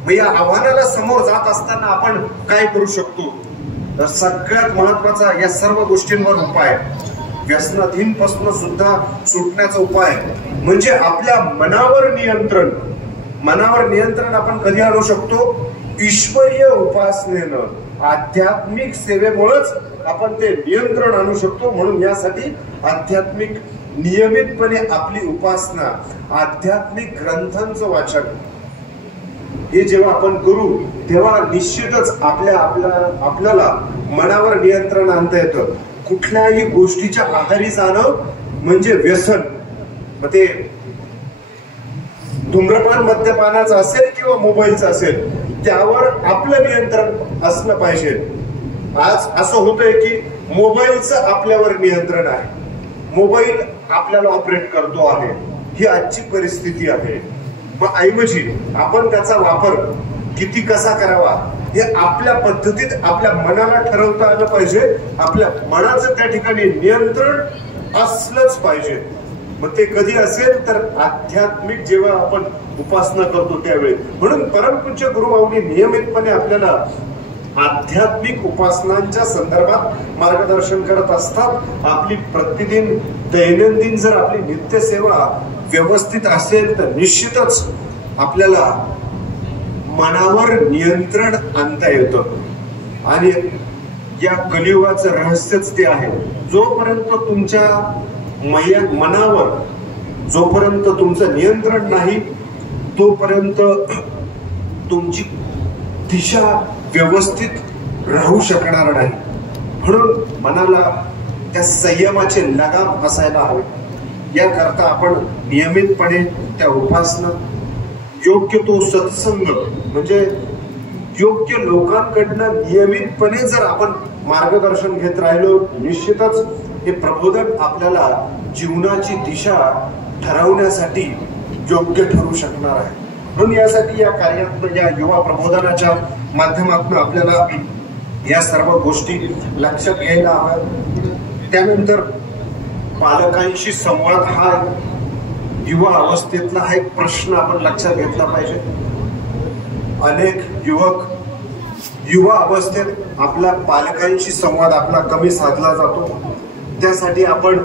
मग या आव्हानाला समोर जात असताना आपण काय करू शकतो? तर सगळ्यात महत्वाचा या सर्व गोष्टींवर उपाय, व्यसनाधीनपासून सुद्धा सुटण्याचा उपाय म्हणजे आपल्या मनावर नियंत्रण. मनावर नियंत्रण आपण कधी आणू शकतो? ईश्वरीय उपासनेनं, आध्यात्मिक सेवेमुळेच आपण ते नियंत्रण आणू शकतो. म्हणून यासाठी आध्यात्मिक नियमितपणे आपली उपासना, आध्यात्मिक ग्रंथांचं वाचन हे जेव्हा आपण करू तेव्हा निश्चितच आपल्याला मनावर नियंत्रण आणता येतं. कुठल्याही गोष्टीच्या आहारी जाणं म्हणजे व्यसन, मग ते धूम्रपान मद्यपानाचं असेल किंवा मोबाईलचं असेल, त्यावर आपलं नियंत्रण असलं पाहिजे. आज असं होतंय की मोबाईलचं आपल्यावर नियंत्रण आहे, मोबाईल आपल्याला ऑपरेट करतो आहे, ही आजची परिस्थिती आहे. मग ऐवजी आपण त्याचा वापर किती कसा करावा हे आपल्या पद्धतीत आपल्या मनाला ठरवता आलं पाहिजे. आपल्या मनाचं त्या ठिकाणी नियंत्रण असलंच पाहिजे. मग ते कधी असेल तर आध्यात्मिक जेव्हा आपण उपासना करतो त्यावेळी. म्हणून परमपूज्य गुरुमाऊली नियमितपणे आपल्याला आध्यात्मिक उपासनांच्या संदर्भात मार्गदर्शन करत असतात. आपली प्रतिदिन दैनंदिन जर आपली नित्यसेवा व्यवस्थित असेल तर निश्चितच आपल्याला मनावर नियंत्रण आणता येतं. आणि या कलियुगाचं रहस्यच ते आहे. जोपर्यंत तुमच्या मनावर जोपर्यंत तुमचं नियंत्रण नाही तोपर्यंत तुमची दिशा व्यवस्थित राहू शकणार नाही. म्हणून मनाला त्या संयमाचे लगाम असायला हवे. याकरता आपण नियमितपणे त्या उपासना, योग्य तो सत्संग म्हणजे योग्य लोकांकडनं नियमितपणे जर आपण मार्गदर्शन घेत राहिलो, निश्चितच हे प्रबोधन आपल्याला जीवनाची दिशा ठरवण्यासाठी योग्य ठरू शकणार आहे. म्हणून यासाठी या कार्यात, या युवा प्रबोधनाच्या माध्यमातून आपल्याला या सर्व गोष्टी लक्षात घ्यायला हव्या. त्यानंतर पालकांशी संवाद हा युवा अवस्थेतला हा एक प्रश्न आपण लक्षात घेतला पाहिजे. अनेक युवा अवस्थेत आपल्या पालकांशी संवाद आपला कमी साधला जातो. त्यासाठी आपण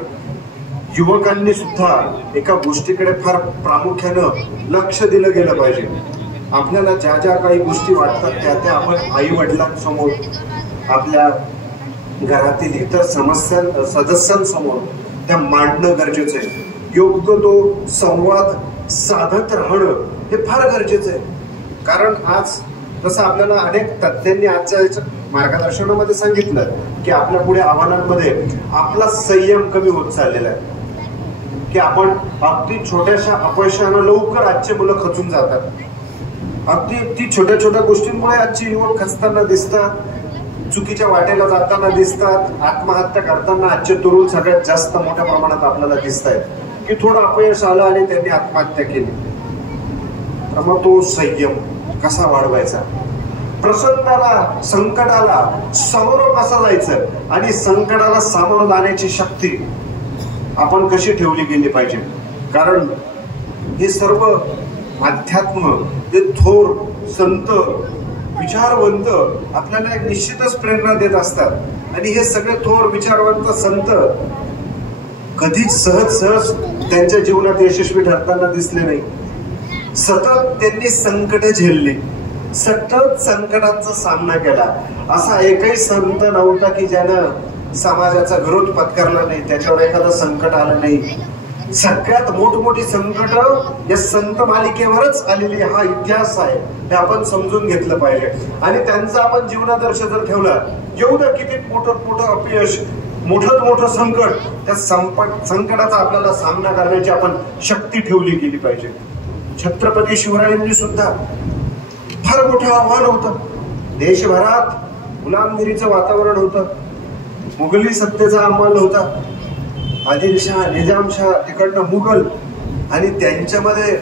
युवकांनी सुद्धा एका गोष्टीकडे फार प्रामुख्यानं लक्ष दिलं गेलं पाहिजे. आपल्याला ज्या ज्या काही गोष्टी वाटतात त्या आपण आई वडिलांसमोर, आपल्या घरातील इतर सदस्यांसमोर त्या मांडणं गरजेचं आहे. योग्य तो संवाद साधत राहणं हे फार गरजेचं आहे. कारण आज जसं आपल्याला अनेक तज्ञांनी आजच्या मार्गदर्शनामध्ये सांगितलं की आपल्या पुढे आव्हानांमध्ये आपला संयम कमी होत चाललेला आहे. की आपण अगदी छोट्याशा अपयशानं लवकर आजचे मुलं खचून जातात. अगदी छोट्या छोट्या गोष्टींमुळे आजची युवक खचताना दिसतात, चुकीच्या वाटेला जाताना दिसतात, आत्महत्या करताना आजचे तरुण सगळ्यात जास्त मोठ्या प्रमाणात आपल्याला दिसत आहेत की थोडं अपयश आलं आणि त्यांनी आत्महत्या केली. मग तो संयम कसा वाढवायचा, प्रसंगाला, संकटाला सामोरं कसं जायचं आणि संकटाला सामोरं जाण्याची शक्ती आपण कशी ठेवली गेली पाहिजे. कारण हे सर्व अध्यात्म, हे थोर संत, विचारवंत आपल्याला एक निश्चितच प्रेरणा देत असतात. आणि हे सगळे थोर विचारवंत संत कधीच सहज त्यांच्या जीवनात यशस्वी ठरताना दिसले नाही. सतत त्यांनी संकट झेलली, सतत संकटांचा सामना केला. असा एकही संत नव्हता की ज्यानं समाजाचा विरोध पत्करला नाही, त्याच्यावर एखादं संकट आलं नाही. सगळ्यात मोठमोठी संकट या संत मालिकेवरच आलेली हा इतिहास आहे, हे आपण समजून घेतलं पाहिजे. आणि त्यांचा आपण जीवनादर्श जर ठेवला, एवढं किती मोठं अपयश, मोठं संकट, त्या संकटाचा आपल्याला सामना करण्याची आपण शक्ती ठेवली गेली पाहिजे. छत्रपती शिवरायांनी सुद्धा फार मोठं आव्हान होतं. देशभरात गुलामगिरीचं वातावरण होतं, मुघली सत्तेचा अंमल होता, आदिलशाह, निजामशाह, तिकडनं मुघल, आणि त्यांच्यामध्ये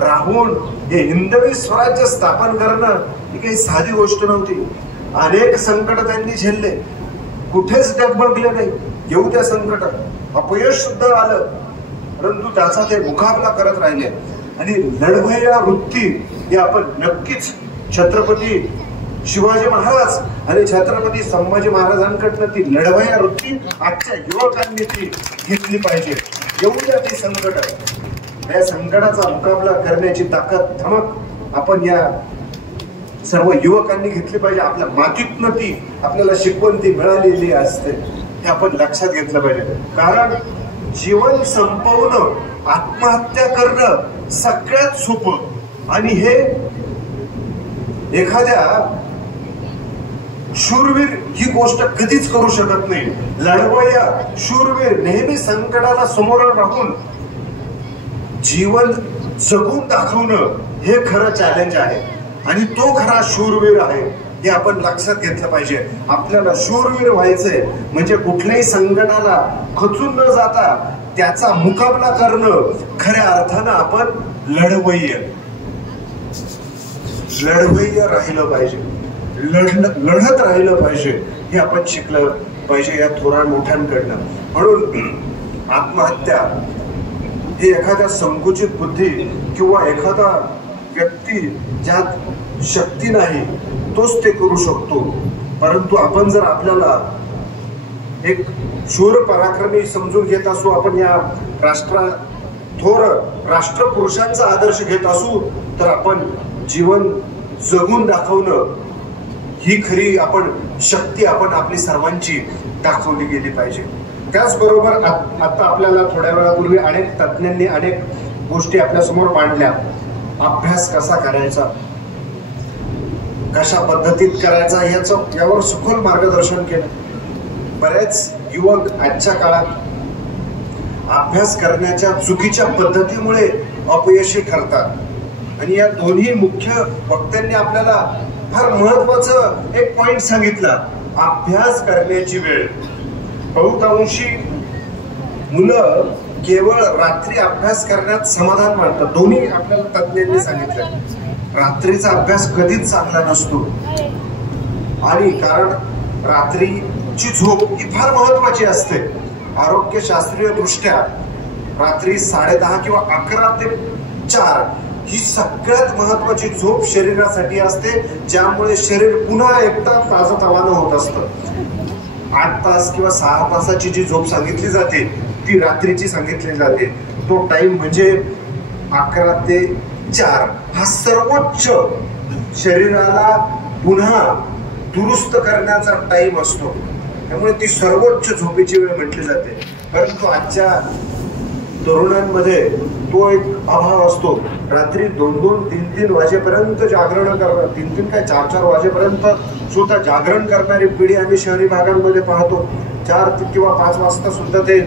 राहून हे हिंदवी स्वराज्य स्थापन करणं ही काही साधी गोष्ट नव्हती. अनेक संकट त्यांनी झेलले, कुठेच डगमगले नाही. येऊ त्या संकट, अपयश सुद्धा आलं, परंतु त्याचा ते मुकाबला करत राहिले. आणि लढवय्या वृत्ती ही आपण नक्कीच छत्रपती शिवाजी महाराज आणि छत्रपती संभाजी महाराजांकडनं ती लढवय्या वृत्ती आजच्या युवकांनी ती घेतली पाहिजे. एवढ्या ती संकट, या संकटाचा मुकाबला करण्याची ताकद, धमक आपण या सर्व युवकांनी घेतली पाहिजे. आपल्या मातीतनं ती आपल्याला शिकवण ती मिळालेली असते, हे आपण लक्षात घेतलं पाहिजे. कारण जीवन संपवणं, आत्महत्या करणं सगळ्यात सोपं, आणि हे एखाद्या शूरवीर ही गोष्ट कधीच करू शकत नाही. लढवय्या शूरवीर नेहमी संकटाला समोर राहून जीवन जगून दाखवणं हे खरं चॅलेंज आहे, आणि तो खरा शूरवीर आहे, हे आपण लक्षात घेतलं पाहिजे. आपल्याला शूरवीर व्हायचंय म्हणजे कुठल्याही संकटाला खचून न जाता त्याचा मुकाबला करणं, खऱ्या अर्थानं आपण लढवय्य राहिलं पाहिजे, लढत राहिलं पाहिजे, हे आपण शिकलं पाहिजे या थोरा मोठ्यांकडनं. म्हणून आत्महत्या ही एखाद्या संकुचित बुद्धी किंवा एखादा व्यक्ती ज्यात शक्ती नाही तोच ते करू शकतो. परंतु आपण जर आपल्याला एक शूर पराक्रमी समजून घेत असू, आपण या थोर राष्ट्रपुरुषांचा आदर्श घेत असू, तर आपण जीवन जगून दाखवणं ही खरी आपण शक्ती आपण आपली सर्वांची दाखवली गेली पाहिजे. त्याचबरोबर आता आपल्याला थोड्या वेळापूर्वी अनेक तज्ञांनी अनेक गोष्टी आपल्या समोर मांडल्या. अभ्यास कसा करायचा, कशा पद्धतीत करायचा यावर सखोल मार्गदर्शन केलं. बरेच युवक आजच्या काळात अभ्यास करण्याच्या चुकीच्या पद्धतीमुळे अपयशी ठरतात आणि या दोन्ही मुख्य वक्त्यांनी आपल्याला फार महत्वाचं एक पॉइंट सांगितला. अभ्यास करण्याची वेळ. बहुतांशी मुलं केवळ रात्री अभ्यास करण्यात समाधान मानतात. दोन्ही आपल्याला तज्ञांनी सांगितलं रात्रीचा अभ्यास कधीच चांगला नसतो आणि कारण रात्रीची झोप ही फार महत्वाची असते. आरोग्यशास्त्रीय दृष्ट्या रात्री 10:30 किंवा 11 ते 4 ही सगळ्यात महत्वाची झोप शरीरासाठी असते, ज्यामुळे शरीर पुन्हा एकदा ताजतवानं होत असतं. 8 तास किंवा 6 तासाची जी झोप सांगितली जाते ती रात्रीची सांगितली जाते. तो टाइम म्हणजे 11 ते 4 हा सर्वोच्च शरीराला पुन्हा दुरुस्त करण्याचा टाइम असतो. त्यामुळे ती सर्वोच्च झोपेची वेळ म्हटली जाते. परंतु आजच्या तरुणांमध्ये तो एक अभाव असतो. रात्री 2-2, 3-3 वाजेपर्यंत जागरण करणार, 3-3 काय 4-4 वाजेपर्यंत सुद्धा जागरण करणारी पिढी आम्ही शहरी भागांमध्ये पाहतो. 4 किंवा 5 वाजता सुद्धा ते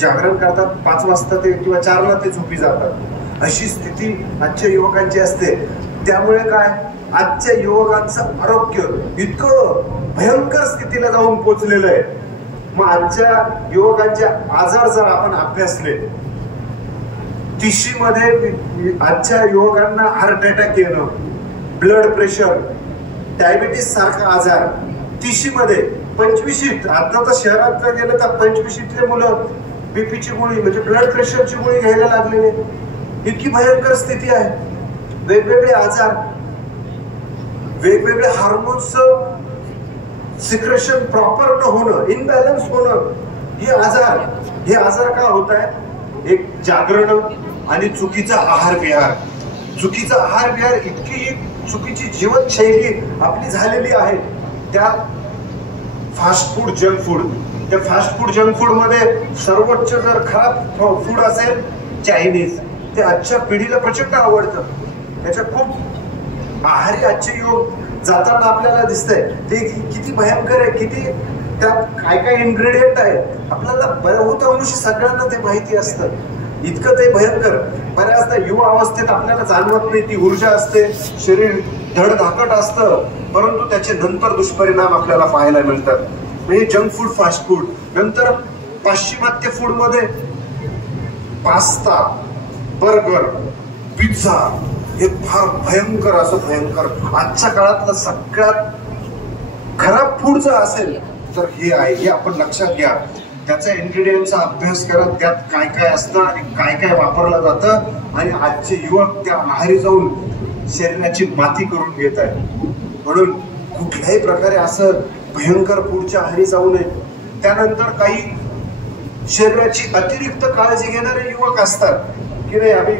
जागरण करतात, 5 वाजता ते किंवा 4ला ते झोपी जातात. अशी स्थिती आजच्या युवकांची असते. त्यामुळे काय, आजच्या युवकांचं आरोग्य इतकं भयंकर स्थितीला जाऊन पोहोचलेलं आहे. मग आजच्या युवकांचे आजार जर आपण अभ्यासले, 30 मध्ये आजच्या युवकांना हार्ट अटॅक येणं, ब्लड प्रेशर, डायबिटीस सारखा आजार 30 मध्ये, 25 आता तर शहरात जर गेलं तर 25तले मुलं बीपीची गोळी म्हणजे ब्लड प्रेशरची गोळी घ्यायला लागलेली. इतकी भयंकर स्थिती आहे. वेगवेगळे आजार, वेगवेगळे हार्मोन्स सिक्रेशन प्रॉपर न होणं, इनबॅलन्स होणं, हे आजार का होत आहे? एक जागरण आणि चुकीचा आहार विहार. चुकीचा आहार विहार इतकी चुकीची जीवनशैली आपली झालेली आहे. त्यात फास्ट फूड, जंक फूड. त्या फास्ट फूड, जंक फूड मध्ये सर्वोच्च जर खराब फूड असेल चायनीज, ते आजच्या पिढीला प्रचंड आवडतं. त्याच्या खूप आहारी आजचे युवक जाताना आपल्याला दिसतंय. ते किती भयंकर आहे, किती त्यात काय काय इन्ग्रेडियंट आहे आपल्याला बहुतांशी सगळ्यांना ते माहिती असतं. इतकं ते भयंकर. बऱ्याचदा युवा अवस्थेत आपल्याला जाणवत नाही. ती ऊर्जा असते, शरीर धडधाकट असतं, परंतु त्याचे नंतर दुष्परिणाम आपल्याला पाहायला मिळतात. म्हणजे जंक फूड, फास्ट फूड. नंतर पाश्चिमात्य फूड मध्ये पास्ता, बर्गर, पिझ्झा हे फार भयंकर, असं भयंकर. आजच्या काळातलं सगळ्यात खराब फूड जर असेल तर हे आहे. हे आपण लक्षात घ्या. त्याचा इन्ग्रेडियंटचा अभ्यास करा, त्यात काय काय असतं आणि काय काय वापरलं जातं. आणि आजचे युवक त्या आहारी जाऊन शरीराची माती करून घेत आहेत. म्हणून कुठल्याही प्रकारे असं भयंकर फूडच्या आहारी जाऊ नये. त्यानंतर काही शरीराची अतिरिक्त काळजी घेणारे युवक असतात की नाही, आम्ही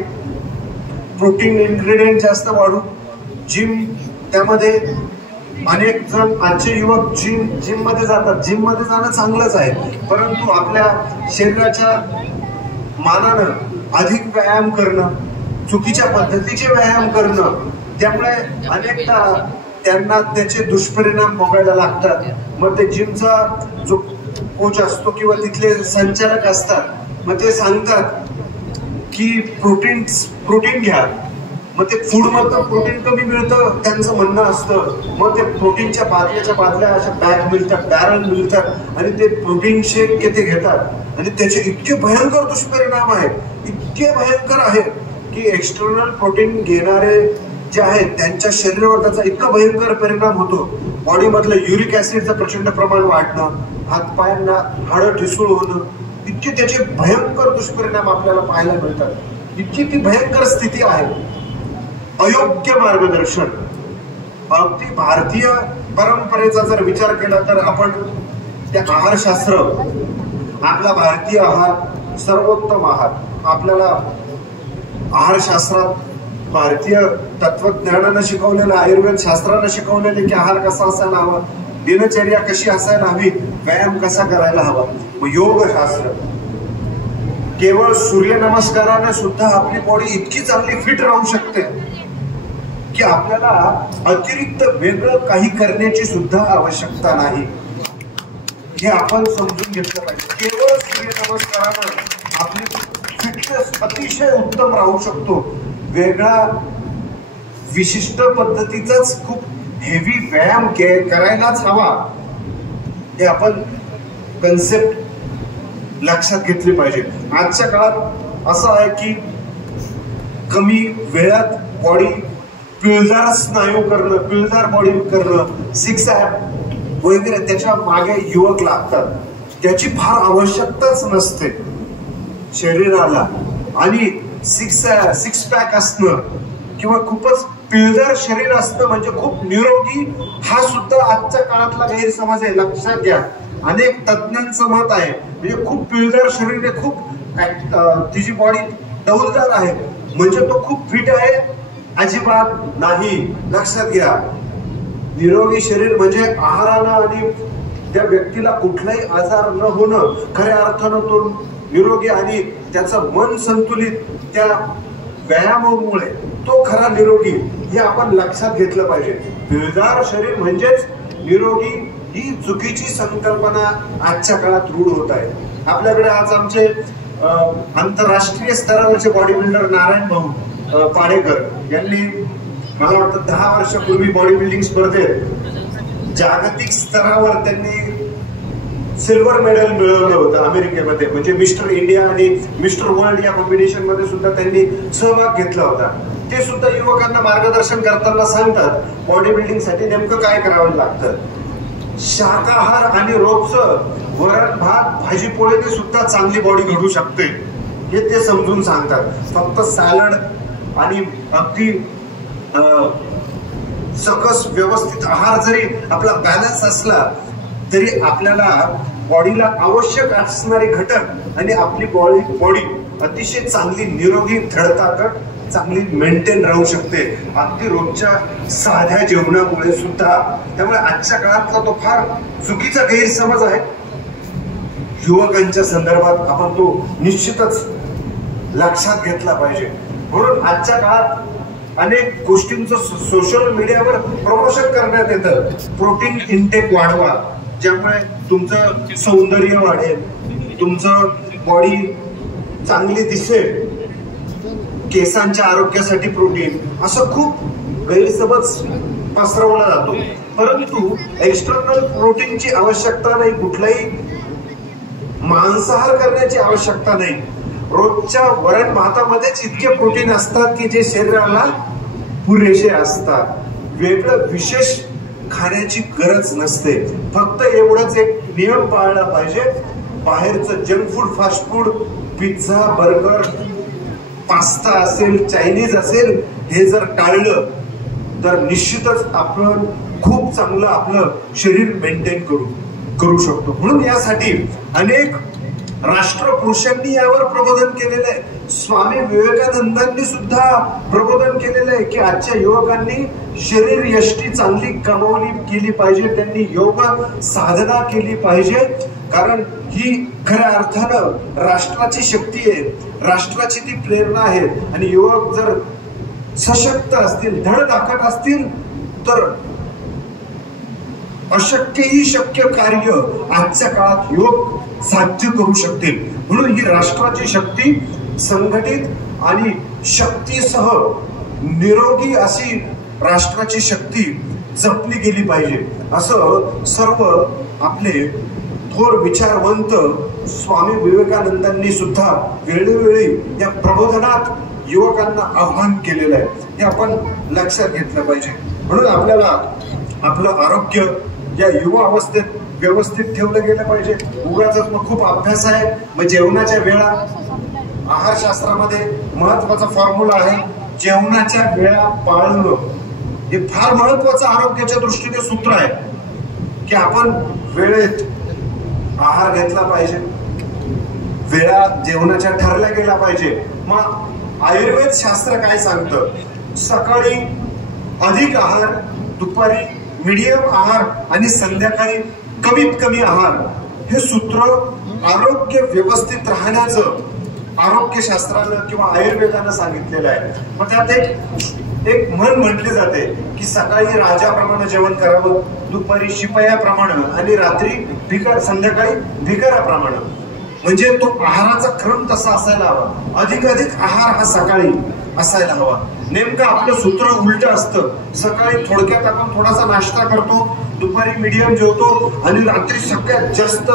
प्रोटीन इन्ग्रेडियंट जास्त वाढू, जिम, त्यामध्ये अनेक जण आजचे युवक जिम मध्ये जातात. जिम मध्ये जाणं चांगलंच आहे, परंतु आपल्या शरीराच्या मानानं अधिक व्यायाम करणं, चुकीच्या पद्धतीचे व्यायाम करणं, त्यामुळे अनेकदा त्यांना त्याचे दुष्परिणाम भोगायला लागतात. मग ते जिमचा जो कोच असतो किंवा तिथले संचालक असतात, मग ते सांगतात की प्रोटीन घ्या. मग ते फूड मधलं प्रोटीन कमी मिळतं त्यांचं म्हणणं असतं. मग ते प्रोटीनच्या बादल्या अशा बॅग मिळतात, बॅरल मिळतात आणि ते प्रोटीन शेक ते घेतात आणि त्याचे इतके भयंकर दुष्परिणाम आहेत, इतके भयंकर आहेत की एक्सटर्नल प्रोटीन घेणारे जे आहेत त्यांच्या शरीरावर त्याचा इतका भयंकर परिणाम होतो. बॉडी मधलं युरिक ऍसिडचं प्रचंड प्रमाण वाढणं, हातपायांना हाडं ठिसूळ होणं, इतके त्याचे भयंकर दुष्परिणाम आपल्याला पाहायला मिळतात. इतकी ती भयंकर स्थिती आहे. अयोग्य मार्गदर्शन. अगदी भारतीय परंपरेचा जर विचार केला तर आपण त्या आहारशास्त्र, आपला भारतीय आहार सर्वोत्तम आहार. आपल्याला आहारशास्त्रात भारतीय तत्वज्ञानानं शिकवलेलं, आयुर्वेद शास्त्रानं शिकवलेलं की आहार कसा असायला हवा दिनचर्या कशी असायला हवी, व्यायाम कसा करायला हवा. मग योगशास्त्र केवळ सूर्यनमस्काराने सुद्धा आपली बॉडी इतकी चांगली फिट राहू शकते की आपल्याला अतिरिक्त वेगळं काही करण्याची सुद्धा आवश्यकता नाही. हे आपण समजून घेतलं पाहिजे. केवळ सूर्यनमस्काराने आपली फिटनेस अतिशय उत्तम राहू शकतो. वेगळा विशिष्ट पद्धतीचाच खूप हेवी व्यायाम करायलाच हवा, हे आपण कन्सेप्ट लक्षात घेतली पाहिजे. आजच्या काळात असं आहे की कमी वेळात बॉडी पिळदार स्नायू करणं, पिळदार बॉडी करणं, सिक्स ॲप वगैरे त्याच्या मागे युवक लागतात. त्याची फार आवश्यकताच नसते शरीराला. आणि सिक्स पॅक असणं किंवा खूपच पिळदार शरीर असणं म्हणजे खूप निरोगी, हा सुद्धा आजच्या काळातला गैरसमज आहे. लक्षात घ्या. अनेक तज्ञांचं मत आहे म्हणजे खूप पिळदार शरीर आहे, खूप तिची बॉडी डौलदार आहे म्हणजे तो खूप फिट आहे, अजिबात नाही. लक्षात घ्या. निरोगी शरीर म्हणजे आहारानं आणि त्या व्यक्तीला कुठलाही आजार न होणं, खऱ्या अर्थानं तो निरोगी आणि त्याचं मन संतुलित त्या व्यायामामुळे तो खरा निरोगी, हे आपण लक्षात घेतलं पाहिजे. पिळदार शरीर म्हणजेच निरोगी ही चुकीची संकल्पना आजच्या काळात रूढ होत आहे. आपल्याकडे आज आमचे आंतरराष्ट्रीय स्तरावरचे बॉडी बिल्डर नारायण भाऊ पाडेकर यांनी मला वाटतं 10 वर्षापूर्वी बॉडी बिल्डिंग स्पर्धेत जागतिक स्तरावर त्यांनी सिल्वर मेडल मिळवलं होतं अमेरिकेमध्ये. म्हणजे मिस्टर इंडिया आणि मिस्टर वर्ल्ड या कॉम्बिनेशन मध्ये सुद्धा त्यांनी सहभाग घेतला होता. ते सुद्धा युवकांना मार्गदर्शन करताना सांगतात बॉडी बिल्डिंग साठी नेमकं काय करावं लागतं. शाकाहार आणि रोजचं वरण भात भाजी पोळीने सुद्धा चांगली बॉडी घडू शकते, हे ते समजून सांगतात. फक्त सॅलड आणि अगदी सकस व्यवस्थित आहार जरी आपला बॅलन्स असला तरी आपल्याला बॉडीला आवश्यक असणारे घटक आणि आपली बॉडी अतिशय चांगली निरोगी धडधाकट चांगली मेंटेन राहू शकते, अगदी रोजच्या साध्या जेवणामुळे सुद्धा. त्यामुळे आजच्या काळातला तो फार चुकीचा गैरसमज आहे युवकांच्या संदर्भात, आपण तो निश्चितच लक्षात घेतला पाहिजे. म्हणून आजच्या काळात अनेक गोष्टींचं सोशल मीडियावर प्रमोशन करण्यात येतं. प्रोटीन इंटेक वाढवा, ज्यामुळे तुमचं सौंदर्य वाढेल, तुमचं बॉडी चांगली दिसेल, केसांच्या आरोग्यासाठी प्रोटीन, असं खूप गैरसमज पसरवला जातो. परंतु एक्सटर्नल प्रोटीनची आवश्यकता नाही, कुठलाही मांसाहार करण्याची आवश्यकता नाही. रोजच्या वरण भातामध्येच इतके प्रोटीन असतात की जे शरीराला पुरेसे असतात. वेगळं विशेष खाण्याची गरज नसते. फक्त एवढंच एक नियम पाळला पाहिजे, बाहेरचं junk food, fast food, pizza, burger, pasta असेल, चायनीज असेल, हे जर टाळलं तर निश्चितच आपण खूप चांगलं आपलं शरीर मेंटेन करू शकतो. म्हणून यासाठी अनेक राष्ट्रपुरुषांनी यावर प्रबोधन केलेलं आहे. स्वामी विवेकानंदांनी सुद्धा प्रबोधन केलेलं आहे की आजच्या युवकांनी शरीर यष्टी चांगली कमावली केली पाहिजे, त्यांनी योग साधना केली पाहिजे. कारण ही खऱ्या अर्थानं राष्ट्राची शक्ती आहे, राष्ट्राची ती प्रेरणा आहे. आणि युवक जर सशक्त असतील, धडधाकट असतील तर अशक्यही शक्य कार्य आजच्या काळात युवक साध्य करू शकतील. म्हणून ही राष्ट्राची शक्ती संघटित आणि शक्तीसह निरोगी अशी राष्ट्राची शक्ती जपली गेली पाहिजे, असं सर्व आपले थोर विचारवंत स्वामी विवेकानंदांनी सुद्धा वेळोवेळी या प्रबोधनात युवकांना आव्हान केलेलं आहे. हे आपण लक्षात घेतलं पाहिजे. म्हणून आपल्याला आपलं आरोग्य या युवा अवस्थेत व्यवस्थित ठेवलं गेलं पाहिजे. उगाच मग खूप अभ्यास आहे, मग जेवणाच्या वेळा, आहारशास्त्रामध्ये महत्वाचा फॉर्म्युला आहे, जेवणाच्या वेळा पाळणं हे फार महत्वाचं आरोग्याच्या दृष्टीने सूत्र आहे की आपण वेळेत आहार घेतला पाहिजे, वेळा जेवणाच्या ठरल्या गेल्या पाहिजे. मग आयुर्वेद शास्त्र काय सांगतं? सकाळी अधिक आहार, दुपारी मीडियम आहार आणि संध्याकाळी कमीत कमी आहार हे सूत्र आरोग्य व्यवस्थित राहण्याचं आरोग्यशास्त्रानं किंवा आयुर्वेदानं सांगितलेलं आहे. मग त्यात एक म्हण म्हटली जाते की सकाळी राजाप्रमाणे जेवण करावं, दुपारी शिपायाप्रमाणे आणि रात्री संध्याकाळी भिकाराप्रमाणे. म्हणजे तो आहाराचा क्रम तसा असायला हवा. अधिक आहार हा सकाळी असायला हवा. नेमकं आपलं सूत्र उलट असतं. सकाळी थोडक्यात आपण थोडासा नाश्ता करतो, दुपारी मीडियम जेवतो आणि रात्री सगळ्यात जास्त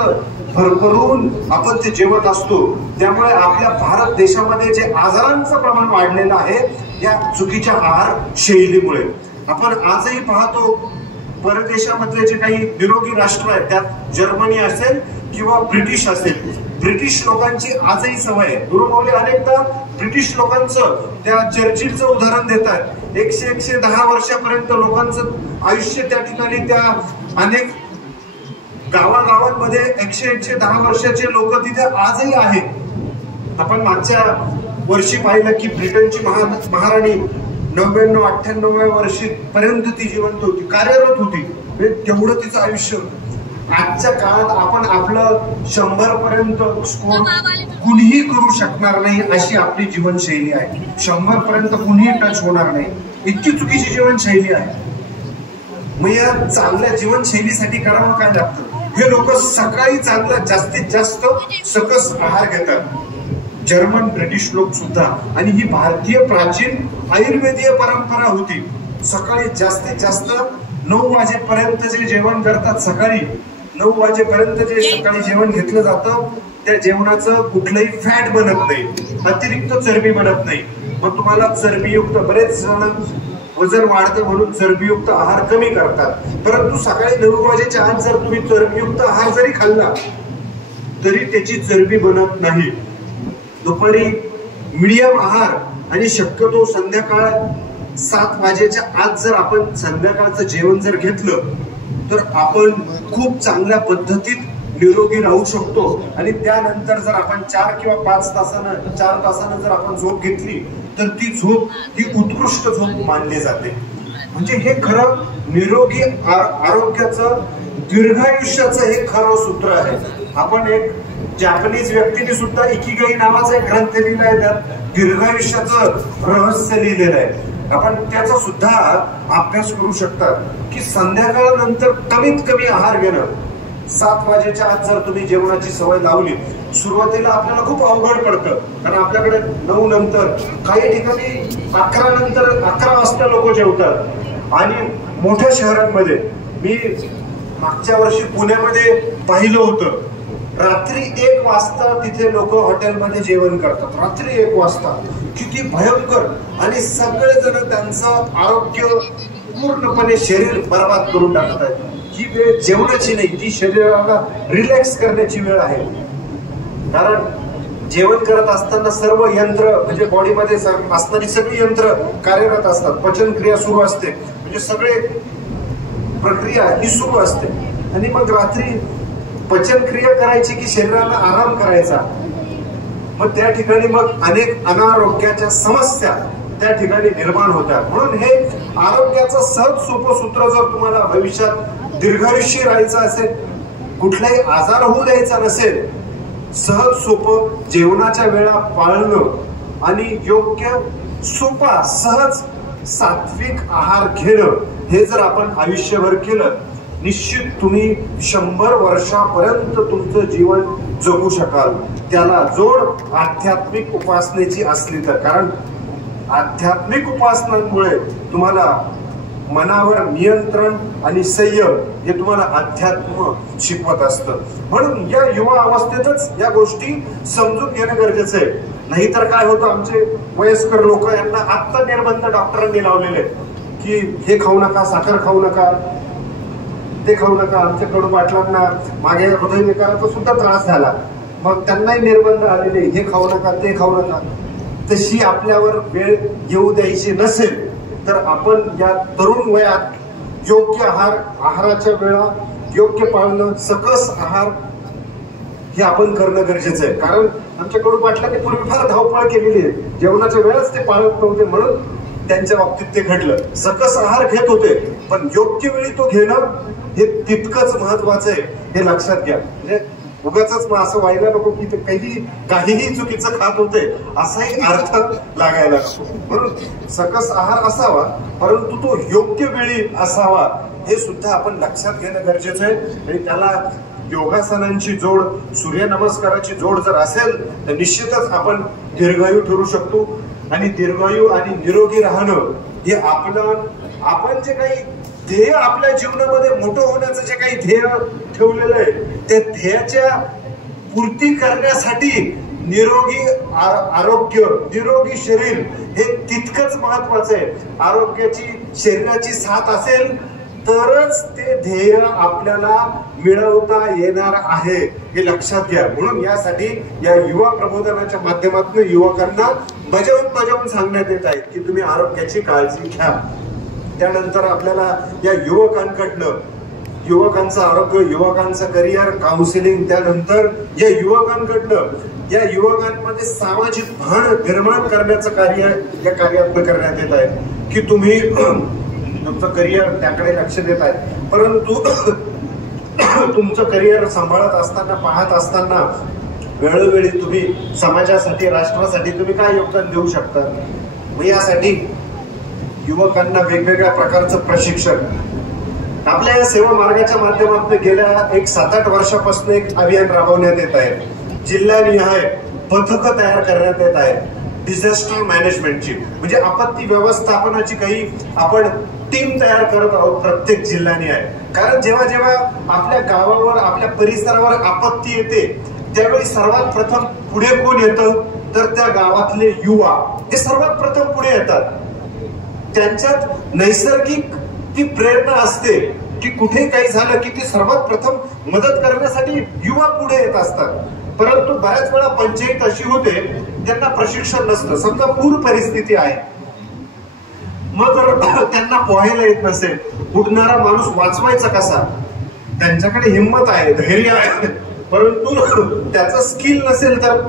भरभरून आपण ते जेवत असतो. त्यामुळे आपल्या भारत देशामध्ये जे आजारांचं प्रमाण वाढलेलं आहे या चुकीच्या आहार शैलीमुळे. आपण आजही पाहतो परदेशामधले जे काही निरोगी राष्ट्र आहेत त्यात जर्मनी असेल किंवा ब्रिटिश असेल, ब्रिटिश लोकांची आजही सवय आहे. गुरुमाऊली अनेकदा ब्रिटिश लोकांचं त्या चर्चिलचं उदाहरण देतात. 100-110 वर्षापर्यंत लोकांचं आयुष्य त्या ठिकाणी, त्या अनेक गावागावांमध्ये 100-110 वर्षाचे लोक तिथे आजही आहेत. आपण मागच्या वर्षी पाहिलं की ब्रिटनची महाराणी 99-98 वर्षी पर्यंत ती जिवंत होती, कार्यरत होती. तेवढं तिचं आयुष्य. आजच्या काळात आपण आपलं 100 पर्यंत स्कोर कुणीही करू शकणार नाही अशी आपली जीवनशैली आहे. 100 पर्यंत कुणीही टच होणार नाही, इतकी चुकीची जीवनशैली आहे. मग या चांगल्या जीवनशैलीसाठी करावं काय लागतं? हे लोक सकाळी चांगला जास्तीत जास्त सकस आहार घेतात. जर्मन ब्रिटिश लोक सुद्धा. आणि ही भारतीय प्राचीन आयुर्वेदीय परंपरा होती. सकाळी जास्तीत जास्त 9 वाजेपर्यंत जे जेवण करतात, सकाळी 9 वाजेपर्यंत जे सकाळी जेवण घेतलं जातं त्या जेवणाचं कुठलंही फॅट बनत नाही, अतिरिक्त चरबी बनत नाही. मग तुम्हाला चरबीयुक्त, बरेच जण वजन वाढतं म्हणून चरबीयुक्त आहार कमी करतात. परंतु सकाळी 9 वाजेच्या आत जर तुम्ही चरबीयुक्त आहार जरी खाल्ला तरी त्याची चरबी बनत नाही. दुपारी मीडियम आहार आणि शक्यतो संध्याकाळ 7 वाजेच्या आत जर आपण संध्याकाळचं जेवण जर घेतलं तर आपण खूप चांगल्या पद्धतीत निरोगी राहू शकतो. आणि त्यानंतर जर आपण 4 किंवा 4 तासानं जर आपण झोप घेतली तर ती झोप ही उत्कृष्ट झोप मानली जाते. म्हणजे हे खरं निरोगी आरोग्याचं, दीर्घायुष्याचं हे खरं सूत्र आहे. आपण एक जॅपनीज व्यक्तीने सुद्धा इकिगाई नावाचा एक ग्रंथ लिहिला आहे, त्यात दीर्घायुष्याचं रहस्य लिहिलेलं आहे. आपण त्याचा सुद्धा अभ्यास करू शकतात की संध्याकाळ नंतर कमीत कमी आहार घेणं. 7 वाजेच्या आत जर तुम्ही जेवणाची सवय लावली, सुरुवातीला आपल्याला खूप अवघड पडतं कारण आपल्याकडे 9 नंतर, काही ठिकाणी 11 नंतर 11 वाजता लोक जेवतात. आणि मोठ्या शहरांमध्ये, मी मागच्या वर्षी पुण्यामध्ये पाहिलं होतं, रात्री 1 वाजता तिथे लोक हॉटेलमध्ये जेवण करतात. रात्री 1 वाजता. किती भयंकर. आणि सगळेजण त्यांचं आरोग्य पूर्णपणे शरीर बर्बाद करून टाकत आहेत. ही वेळ जेवणाची नाही, ती शरीराला रिलॅक्स करण्याची वेळ आहे. कारण जेवण करत असताना सर्व यंत्र, म्हणजे बॉडीमध्ये असणारी सगळी यंत्र कार्यरत असतात. पचनक्रिया सुरू असते, म्हणजे सगळे प्रक्रिया ही सुरू असते. आणि मग रात्री पचनक्रिया करायची की शरीराला आराम करायचा, मग त्या ठिकाणी मग अनेक अनारोग्याच्या समस्या त्या ठिकाणी निर्माण होतात. म्हणून हे आरोग्याचं सहज सोपं सूत्र जर तुम्हाला भविष्यात दीर्घायुष्य राहायचं असेल, कुठलाही आजार होऊ द्यायचा नसेल, सहज सोपं जेवणाच्या वेळा पाळणं आणि योग्य सोपा सहज सात्विक आहार घेणं, हे जर आपण आयुष्यभर केलं, निश्चित तुम्ही 100 वर्षापर्यंत तुमचं जीवन जगू शकाल. त्याला जोड आध्यात्मिक उपासनेची असली तर. कारण आध्यात्मिक उपासनांमुळे तुम्हाला मनावर नियंत्रण आणि संयम हे तुम्हाला अध्यात्म शिकवत असतं. म्हणून या युवा अवस्थेतच या गोष्टी समजून घेणं गरजेचं आहे. नाहीतर काय होतं, आमचे वयस्कर लोक, यांना आत्ता निर्बंध डॉक्टरांनी लावलेले की हे खाऊ नका, साखर खाऊ नका, ते खाऊ नका. आमच्या कडू पाटलांना मागे हृदयविकाराचा सुद्धा त्रास झाला, मग त्यांनाही निर्बंध आलेले, हे खाऊ नका, ते खाऊ नका. तशी आपल्यावर वेळ येऊ द्यायची नसेल तर आपण या तरुण वयात योग्य आहाराच्या वेळा योग्य पाळणं, सकस आहार हे आपण करणं गरजेचं आहे. कारण आमच्या कडू पाटलांनी पूर्वी फार धावपळ केलेली आहे, जेवणाच्या वेळेस ते पाळत नव्हते, म्हणून त्यांच्या बाबतीत ते घडलं. सकस आहार घेत होते, पण योग्य वेळी तो घेणं हे तितकंच महत्वाचं आहे, हे लक्षात घ्या. म्हणजे उगाच असं व्हायला नको की ते काहीही चुकीचं खात होते असाही अर्थ लागायला नको. म्हणून सकस आहार असावा, परंतु तो योग्य वेळी असावा हे सुद्धा आपण लक्षात घेणं गरजेचं आहे. आणि त्याला योगासनांची जोड, सूर्यनमस्काराची जोड जर असेल तर निश्चितच आपण दीर्घायू ठरू शकतो. आणि दीर्घायू आणि निरोगी राहणं हे आपण जे काही ध्येय आपल्या जीवनामध्ये मोठं होण्याचं जे काही ध्येय ठेवलेलं आहे, त्या ध्येयाच्या पूर्ती करण्यासाठी निरोगी आरोग्य, निरोगी शरीर हे तितकंच महत्वाचं आहे. आरोग्याची, शरीराची साथ असेल तरच ते ध्येय आपल्याला मिळवता येणार आहे, हे लक्षात घ्या. म्हणून यासाठी या युवा प्रबोधनाच्या माध्यमातून युवकांना बजावून सांगण्यात येत आहे की तुम्ही आरोग्याची काळजी घ्या. त्यानंतर आपल्याला या युवकांकडनं युवकांचं आरोग्य, युवकांचं करिअर, काउन्सिलिंग, त्यानंतर या युवकांकडनं या युवकांमध्ये सामाजिक भान निर्माण करण्याचं कार्य या कार्यातून करण्यात येत आहे की तुम्ही तुमचं करिअर त्याकडे लक्ष देत आहे, परंतु तुमचं करिअर सांभाळत असताना, पाहत असताना वेळोवेळी तुम्ही समाजासाठी, राष्ट्रासाठी तुम्ही काय योगदान देऊ शकता. मग यासाठी युवकांना वेगवेगळ्या प्रकारचं प्रशिक्षण आपल्या या सेवा मार्गाच्या माध्यमातून गेल्या 7-8 वर्षापासून एक अभियान राबवण्यात येत आहे. जिल्हानिहाय पथकं तयार करण्यात येत आहे डिझास्टर मॅनेजमेंटची, म्हणजे आपत्ती व्यवस्थापनाची काही आपण टीम तयार करत आहोत प्रत्येक जिल्ह्यानिहाय. कारण जेव्हा जेव्हा आपल्या गावावर, आपल्या परिसरावर आपत्ती येते त्यावेळी सर्वात प्रथम पुढे कोण येतं तर त्या गावातले युवा हे सर्वात प्रथम पुढे येतात. त्यांच्यात नैसर्गिक ती प्रेरणा असते की कुठे काही झालं की ती सर्वात प्रथम मदत करण्यासाठी युवा पुढे येत असतात. परंतु बऱ्याच वेळा पंचायत अशी होते त्यांना प्रशिक्षण नसतं. समजा पूर परिस्थिती आहे, मग जर त्यांना पोहायला येत नसेल, उडणारा माणूस वाचवायचा कसा, त्यांच्याकडे हिंमत आहे, धैर्य आहे, परंतु त्याचं स्किल नसेल तर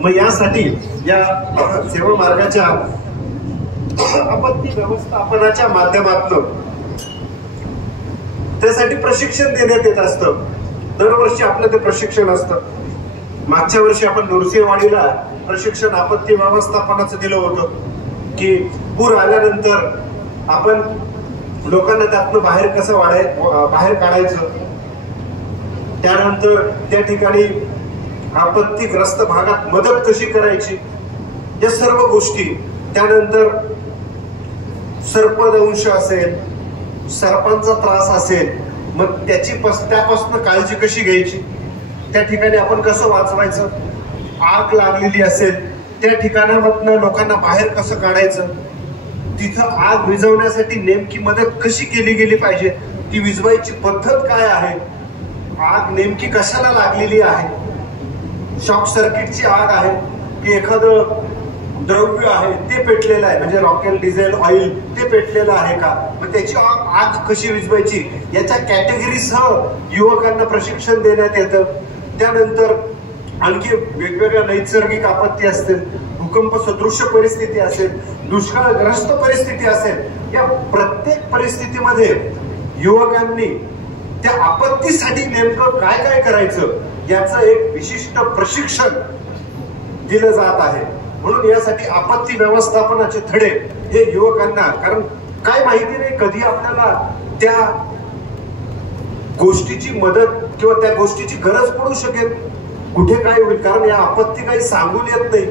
मग यासाठी या सेवा मार्गाच्या आपत्ती व्यवस्थापनाच्या माध्यमातून त्यासाठी प्रशिक्षण देण्यात येत असतं. दरवर्षी आपलं ते प्रशिक्षण असतं. मागच्या वर्षी आपण नृसिंहवाडीला प्रशिक्षण आपत्ती व्यवस्थापनाचं दिलं होतं की पूर आल्यानंतर आपण लोकांना त्यातनं बाहेर कसं बाहेर काढायचं, त्यानंतर त्या ठिकाणी आपत्तीग्रस्त भागात मदत कशी करायची, या सर्व गोष्टी. त्यानंतर सर्पदंश असेल, सर्पांचा त्रास असेल, मग त्यापासून काळजी कशी घ्यायची, त्या ठिकाणी आपण कसं वाचवायचं, आग लागलेली असेल त्या ठिकाणामधनं लोकांना बाहेर कसं काढायचं, तिथं आग विझवण्यासाठी नेमकी मदत कशी केली गेली पाहिजे, ती विझवायची पद्धत काय आहे, आग नेमकी कशाला लागलेली आहे, शॉर्ट सर्किटची आग आहे की एखादं द्रव्य आहे ते पेटलेलं आहे, म्हणजे रॉकेल, डिझेल, ऑइल ते पेटलेलं आहे का, मग त्याची आग कशी विझवायची, याच्या कॅटेगरीसह युवकांना प्रशिक्षण देण्यात येतं. त्यानंतर आणखी वेगवेगळ्या नैसर्गिक आपत्ती असतील, भूकंप सदृश्य परिस्थिती असेल, दुष्काळग्रस्त परिस्थिती असेल, या प्रत्येक परिस्थितीमध्ये युवकांनी त्या आपत्तीसाठी नेमकं काय काय करायचं याचं एक विशिष्ट प्रशिक्षण दिलं जात आहे. म्हणून यासाठी आपत्ती व्यवस्थापनाचे धडे हे युवकांना, कारण काय माहिती नाही कधी आपल्याला त्या गोष्टीची मदत किंवा त्या गोष्टीची गरज पडू शकेल, कुठे काय होईल. कारण या आपत्ती काही सांगून येत नाही,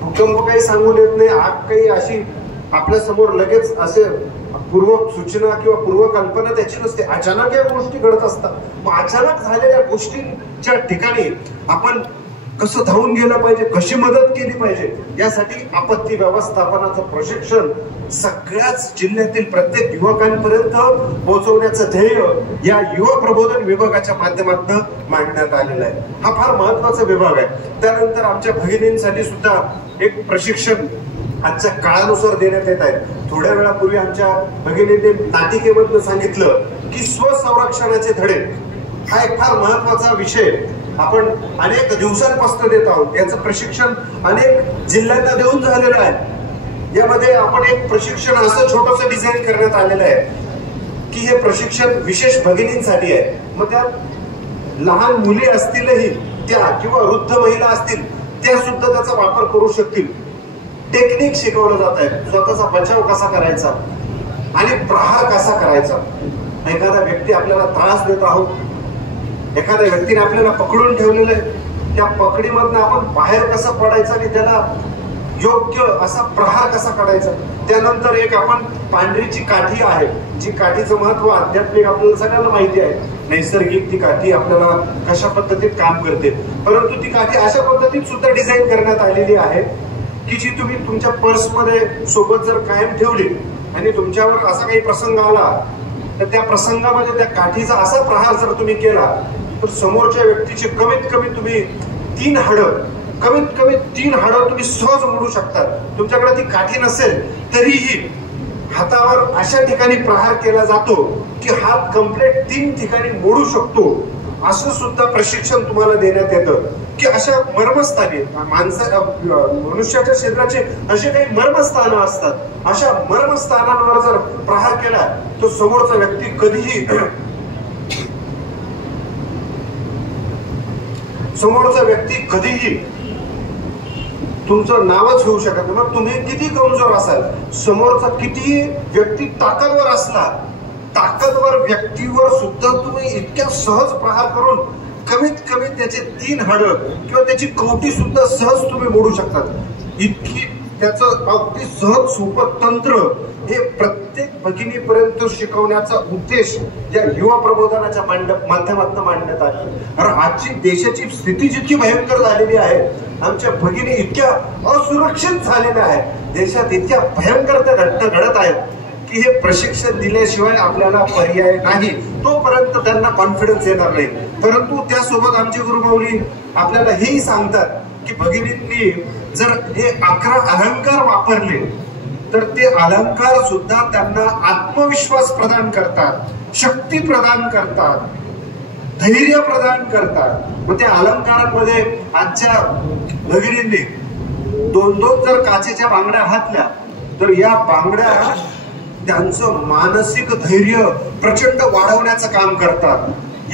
भूकंप काही सांगून येत नाही, आग काही अशी आपल्या समोर लगेच असे पूर्व सूचना किंवा पूर्व कल्पना त्याची नसते, अचानक या गोष्टी घडत असतात. मग अचानक झालेल्या गोष्टींच्या ठिकाणी आपण कसं धावून गेलं पाहिजे, कशी मदत केली पाहिजे, यासाठी आपत्ती व्यवस्थापनाचं प्रशिक्षण सगळ्याच जिल्ह्यातील प्रत्येक युवकांपर्यंत पोहोचवण्याचं ध्येय या युवा प्रबोधन विभागाच्या माध्यमातून मांडण्यात आलेलं आहे. हा फार महत्वाचा विभाग आहे. त्यानंतर आमच्या भगिनींसाठी सुद्धा एक प्रशिक्षण आजच्या काळानुसार देण्यात येत आहे. थोड्या वेळापूर्वी आमच्या भगिनीने नाटिकेमधनं सांगितलं की स्वसंरक्षणाचे धडे हा एक फार महत्वाचा विषय आपण अनेक दिवसांपासून देत आहोत. याचं प्रशिक्षण अनेक जिल्ह्यांना देऊन झालेलं आहे. यामध्ये आपण एक प्रशिक्षण असं छोटंसं डिझाईन करण्यात आलेलं आहे की हे प्रशिक्षण विशेष भगिनींसाठी आहे. मग त्यात लहान मुली असतीलही त्या किंवा वृद्ध महिला असतील त्या सुद्धा त्याचा वापर करू शकतील. टेक्निक शिकवलं जात आहे, स्वतःचा बचाव कसा करायचा आणि प्रहार कसा करायचा. एखादा व्यक्ती आपल्याला त्रास देत आहोत, एखाद्या व्यक्तीने आपल्याला पकडून ठेवलेलं आहे, त्या पकडीमधनं आपण बाहेर कसं पडायचं आणि त्याला योग्य असा प्रहार कसा काढायचा. त्यानंतर एक आपण पांढरीची काठी आहे, जी काठीचं महत्व आध्यात्मिक आपल्याला सगळ्यांना माहिती आहे. नैसर्गिक ती काठी आपल्याला कशा पद्धतीत काम करते, परंतु ती काठी अशा पद्धतीत सुद्धा डिझाईन करण्यात आलेली आहे की जी तुम्ही तुमच्या पर्समध्ये सोबत जर कायम ठेवली आणि तुमच्यावर असा काही प्रसंग आला तर त्या प्रसंगामध्ये त्या काठीचा असा प्रहार जर तुम्ही केला तर समोरच्या व्यक्तीचे कमीत कमी तुम्ही 3 हाडं तुम्ही सहज मोडू शकतात. तुमच्याकडे ती काठी नसेल तरीही हातावर अशा ठिकाणी प्रहार केला जातो की हात कंप्लीट 3 ठिकाणी मोडू शकतो. असं सुद्धा प्रशिक्षण तुम्हाला देण्यात येतं की अशा मर्मस्थानी मनुष्याच्या शरीराचे असे काही मर्मस्थानं असतात. अशा मर्मस्थानांवर जर प्रहार केला तर समोरचा व्यक्ती कधीही तुमचं नावच घेऊ शकत. मग तुम्ही किती कमजोर असाल, समोरचा किती व्यक्ती ताकदवर असला, ताकदवर व्यक्तीवर सुद्धा तुम्ही इतक्या सहज प्रहार करून कमीत कमी त्याचे 3 हाडं किंवा त्याची कवटी सुद्धा सहज तुम्ही मोडू शकतात. इतकी त्याचं अगदी सहज सोपं तंत्र हे प्रत्येक भगिनीपर्यंत शिकवण्याचा उद्देश या युवा प्रबोधनाच्या माध्यमातून मांडण्यात आला. कारण आजची देशाची स्थिती जितकी भयंकर झालेली आहे, आमच्या भगिनी इतक्या असुरक्षित झालेल्या आहेत, देशात इतक्या भयंकर त्या घटना घडत आहेत की हे प्रशिक्षण दिल्याशिवाय आपल्याला पर्याय नाही. तोपर्यंत त्यांना कॉन्फिडन्स येणार नाही. परंतु त्यासोबत आमचे गुरुमाऊली आपल्याला हेही सांगतात की भगिनींनी जर हे 11 अलंकार वापरले तर ते अलंकार सुद्धा त्यांना आत्मविश्वास प्रदान करतात, शक्ती प्रदान करतात, धैर्य प्रदान करतात. मग त्या अलंकारांमध्ये आजच्या भगिनींनी 2-2 जर काचेच्या बांगड्या घातल्या तर या बांगड्या त्यांचं मानसिक धैर्य प्रचंड वाढवण्याचं काम करतात.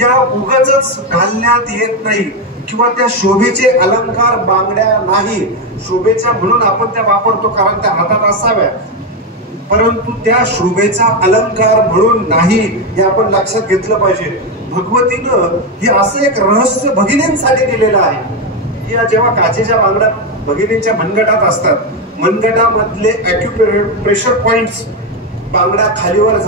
या उगाच घालण्यात येत नाही किंवा त्या शोभेचे अलंकार बांगड्या नाही, शोभेच्या म्हणून आपण त्या वापरतो कारण त्या हातात असाव्या, परंतु त्या शोभेचा अलंकार म्हणून नाही, हे आपण लक्षात घेतलं पाहिजे. भगवतीनं हे असं एक रहस्य भगिनींसाठी दिलेलं आहे. या जेव्हा काचेच्या बांगड्या भगिनींच्या मनगटात असतात, मनगटामधले ॲक्युप्रेशर पॉइंट्स बांगड्या खालीवर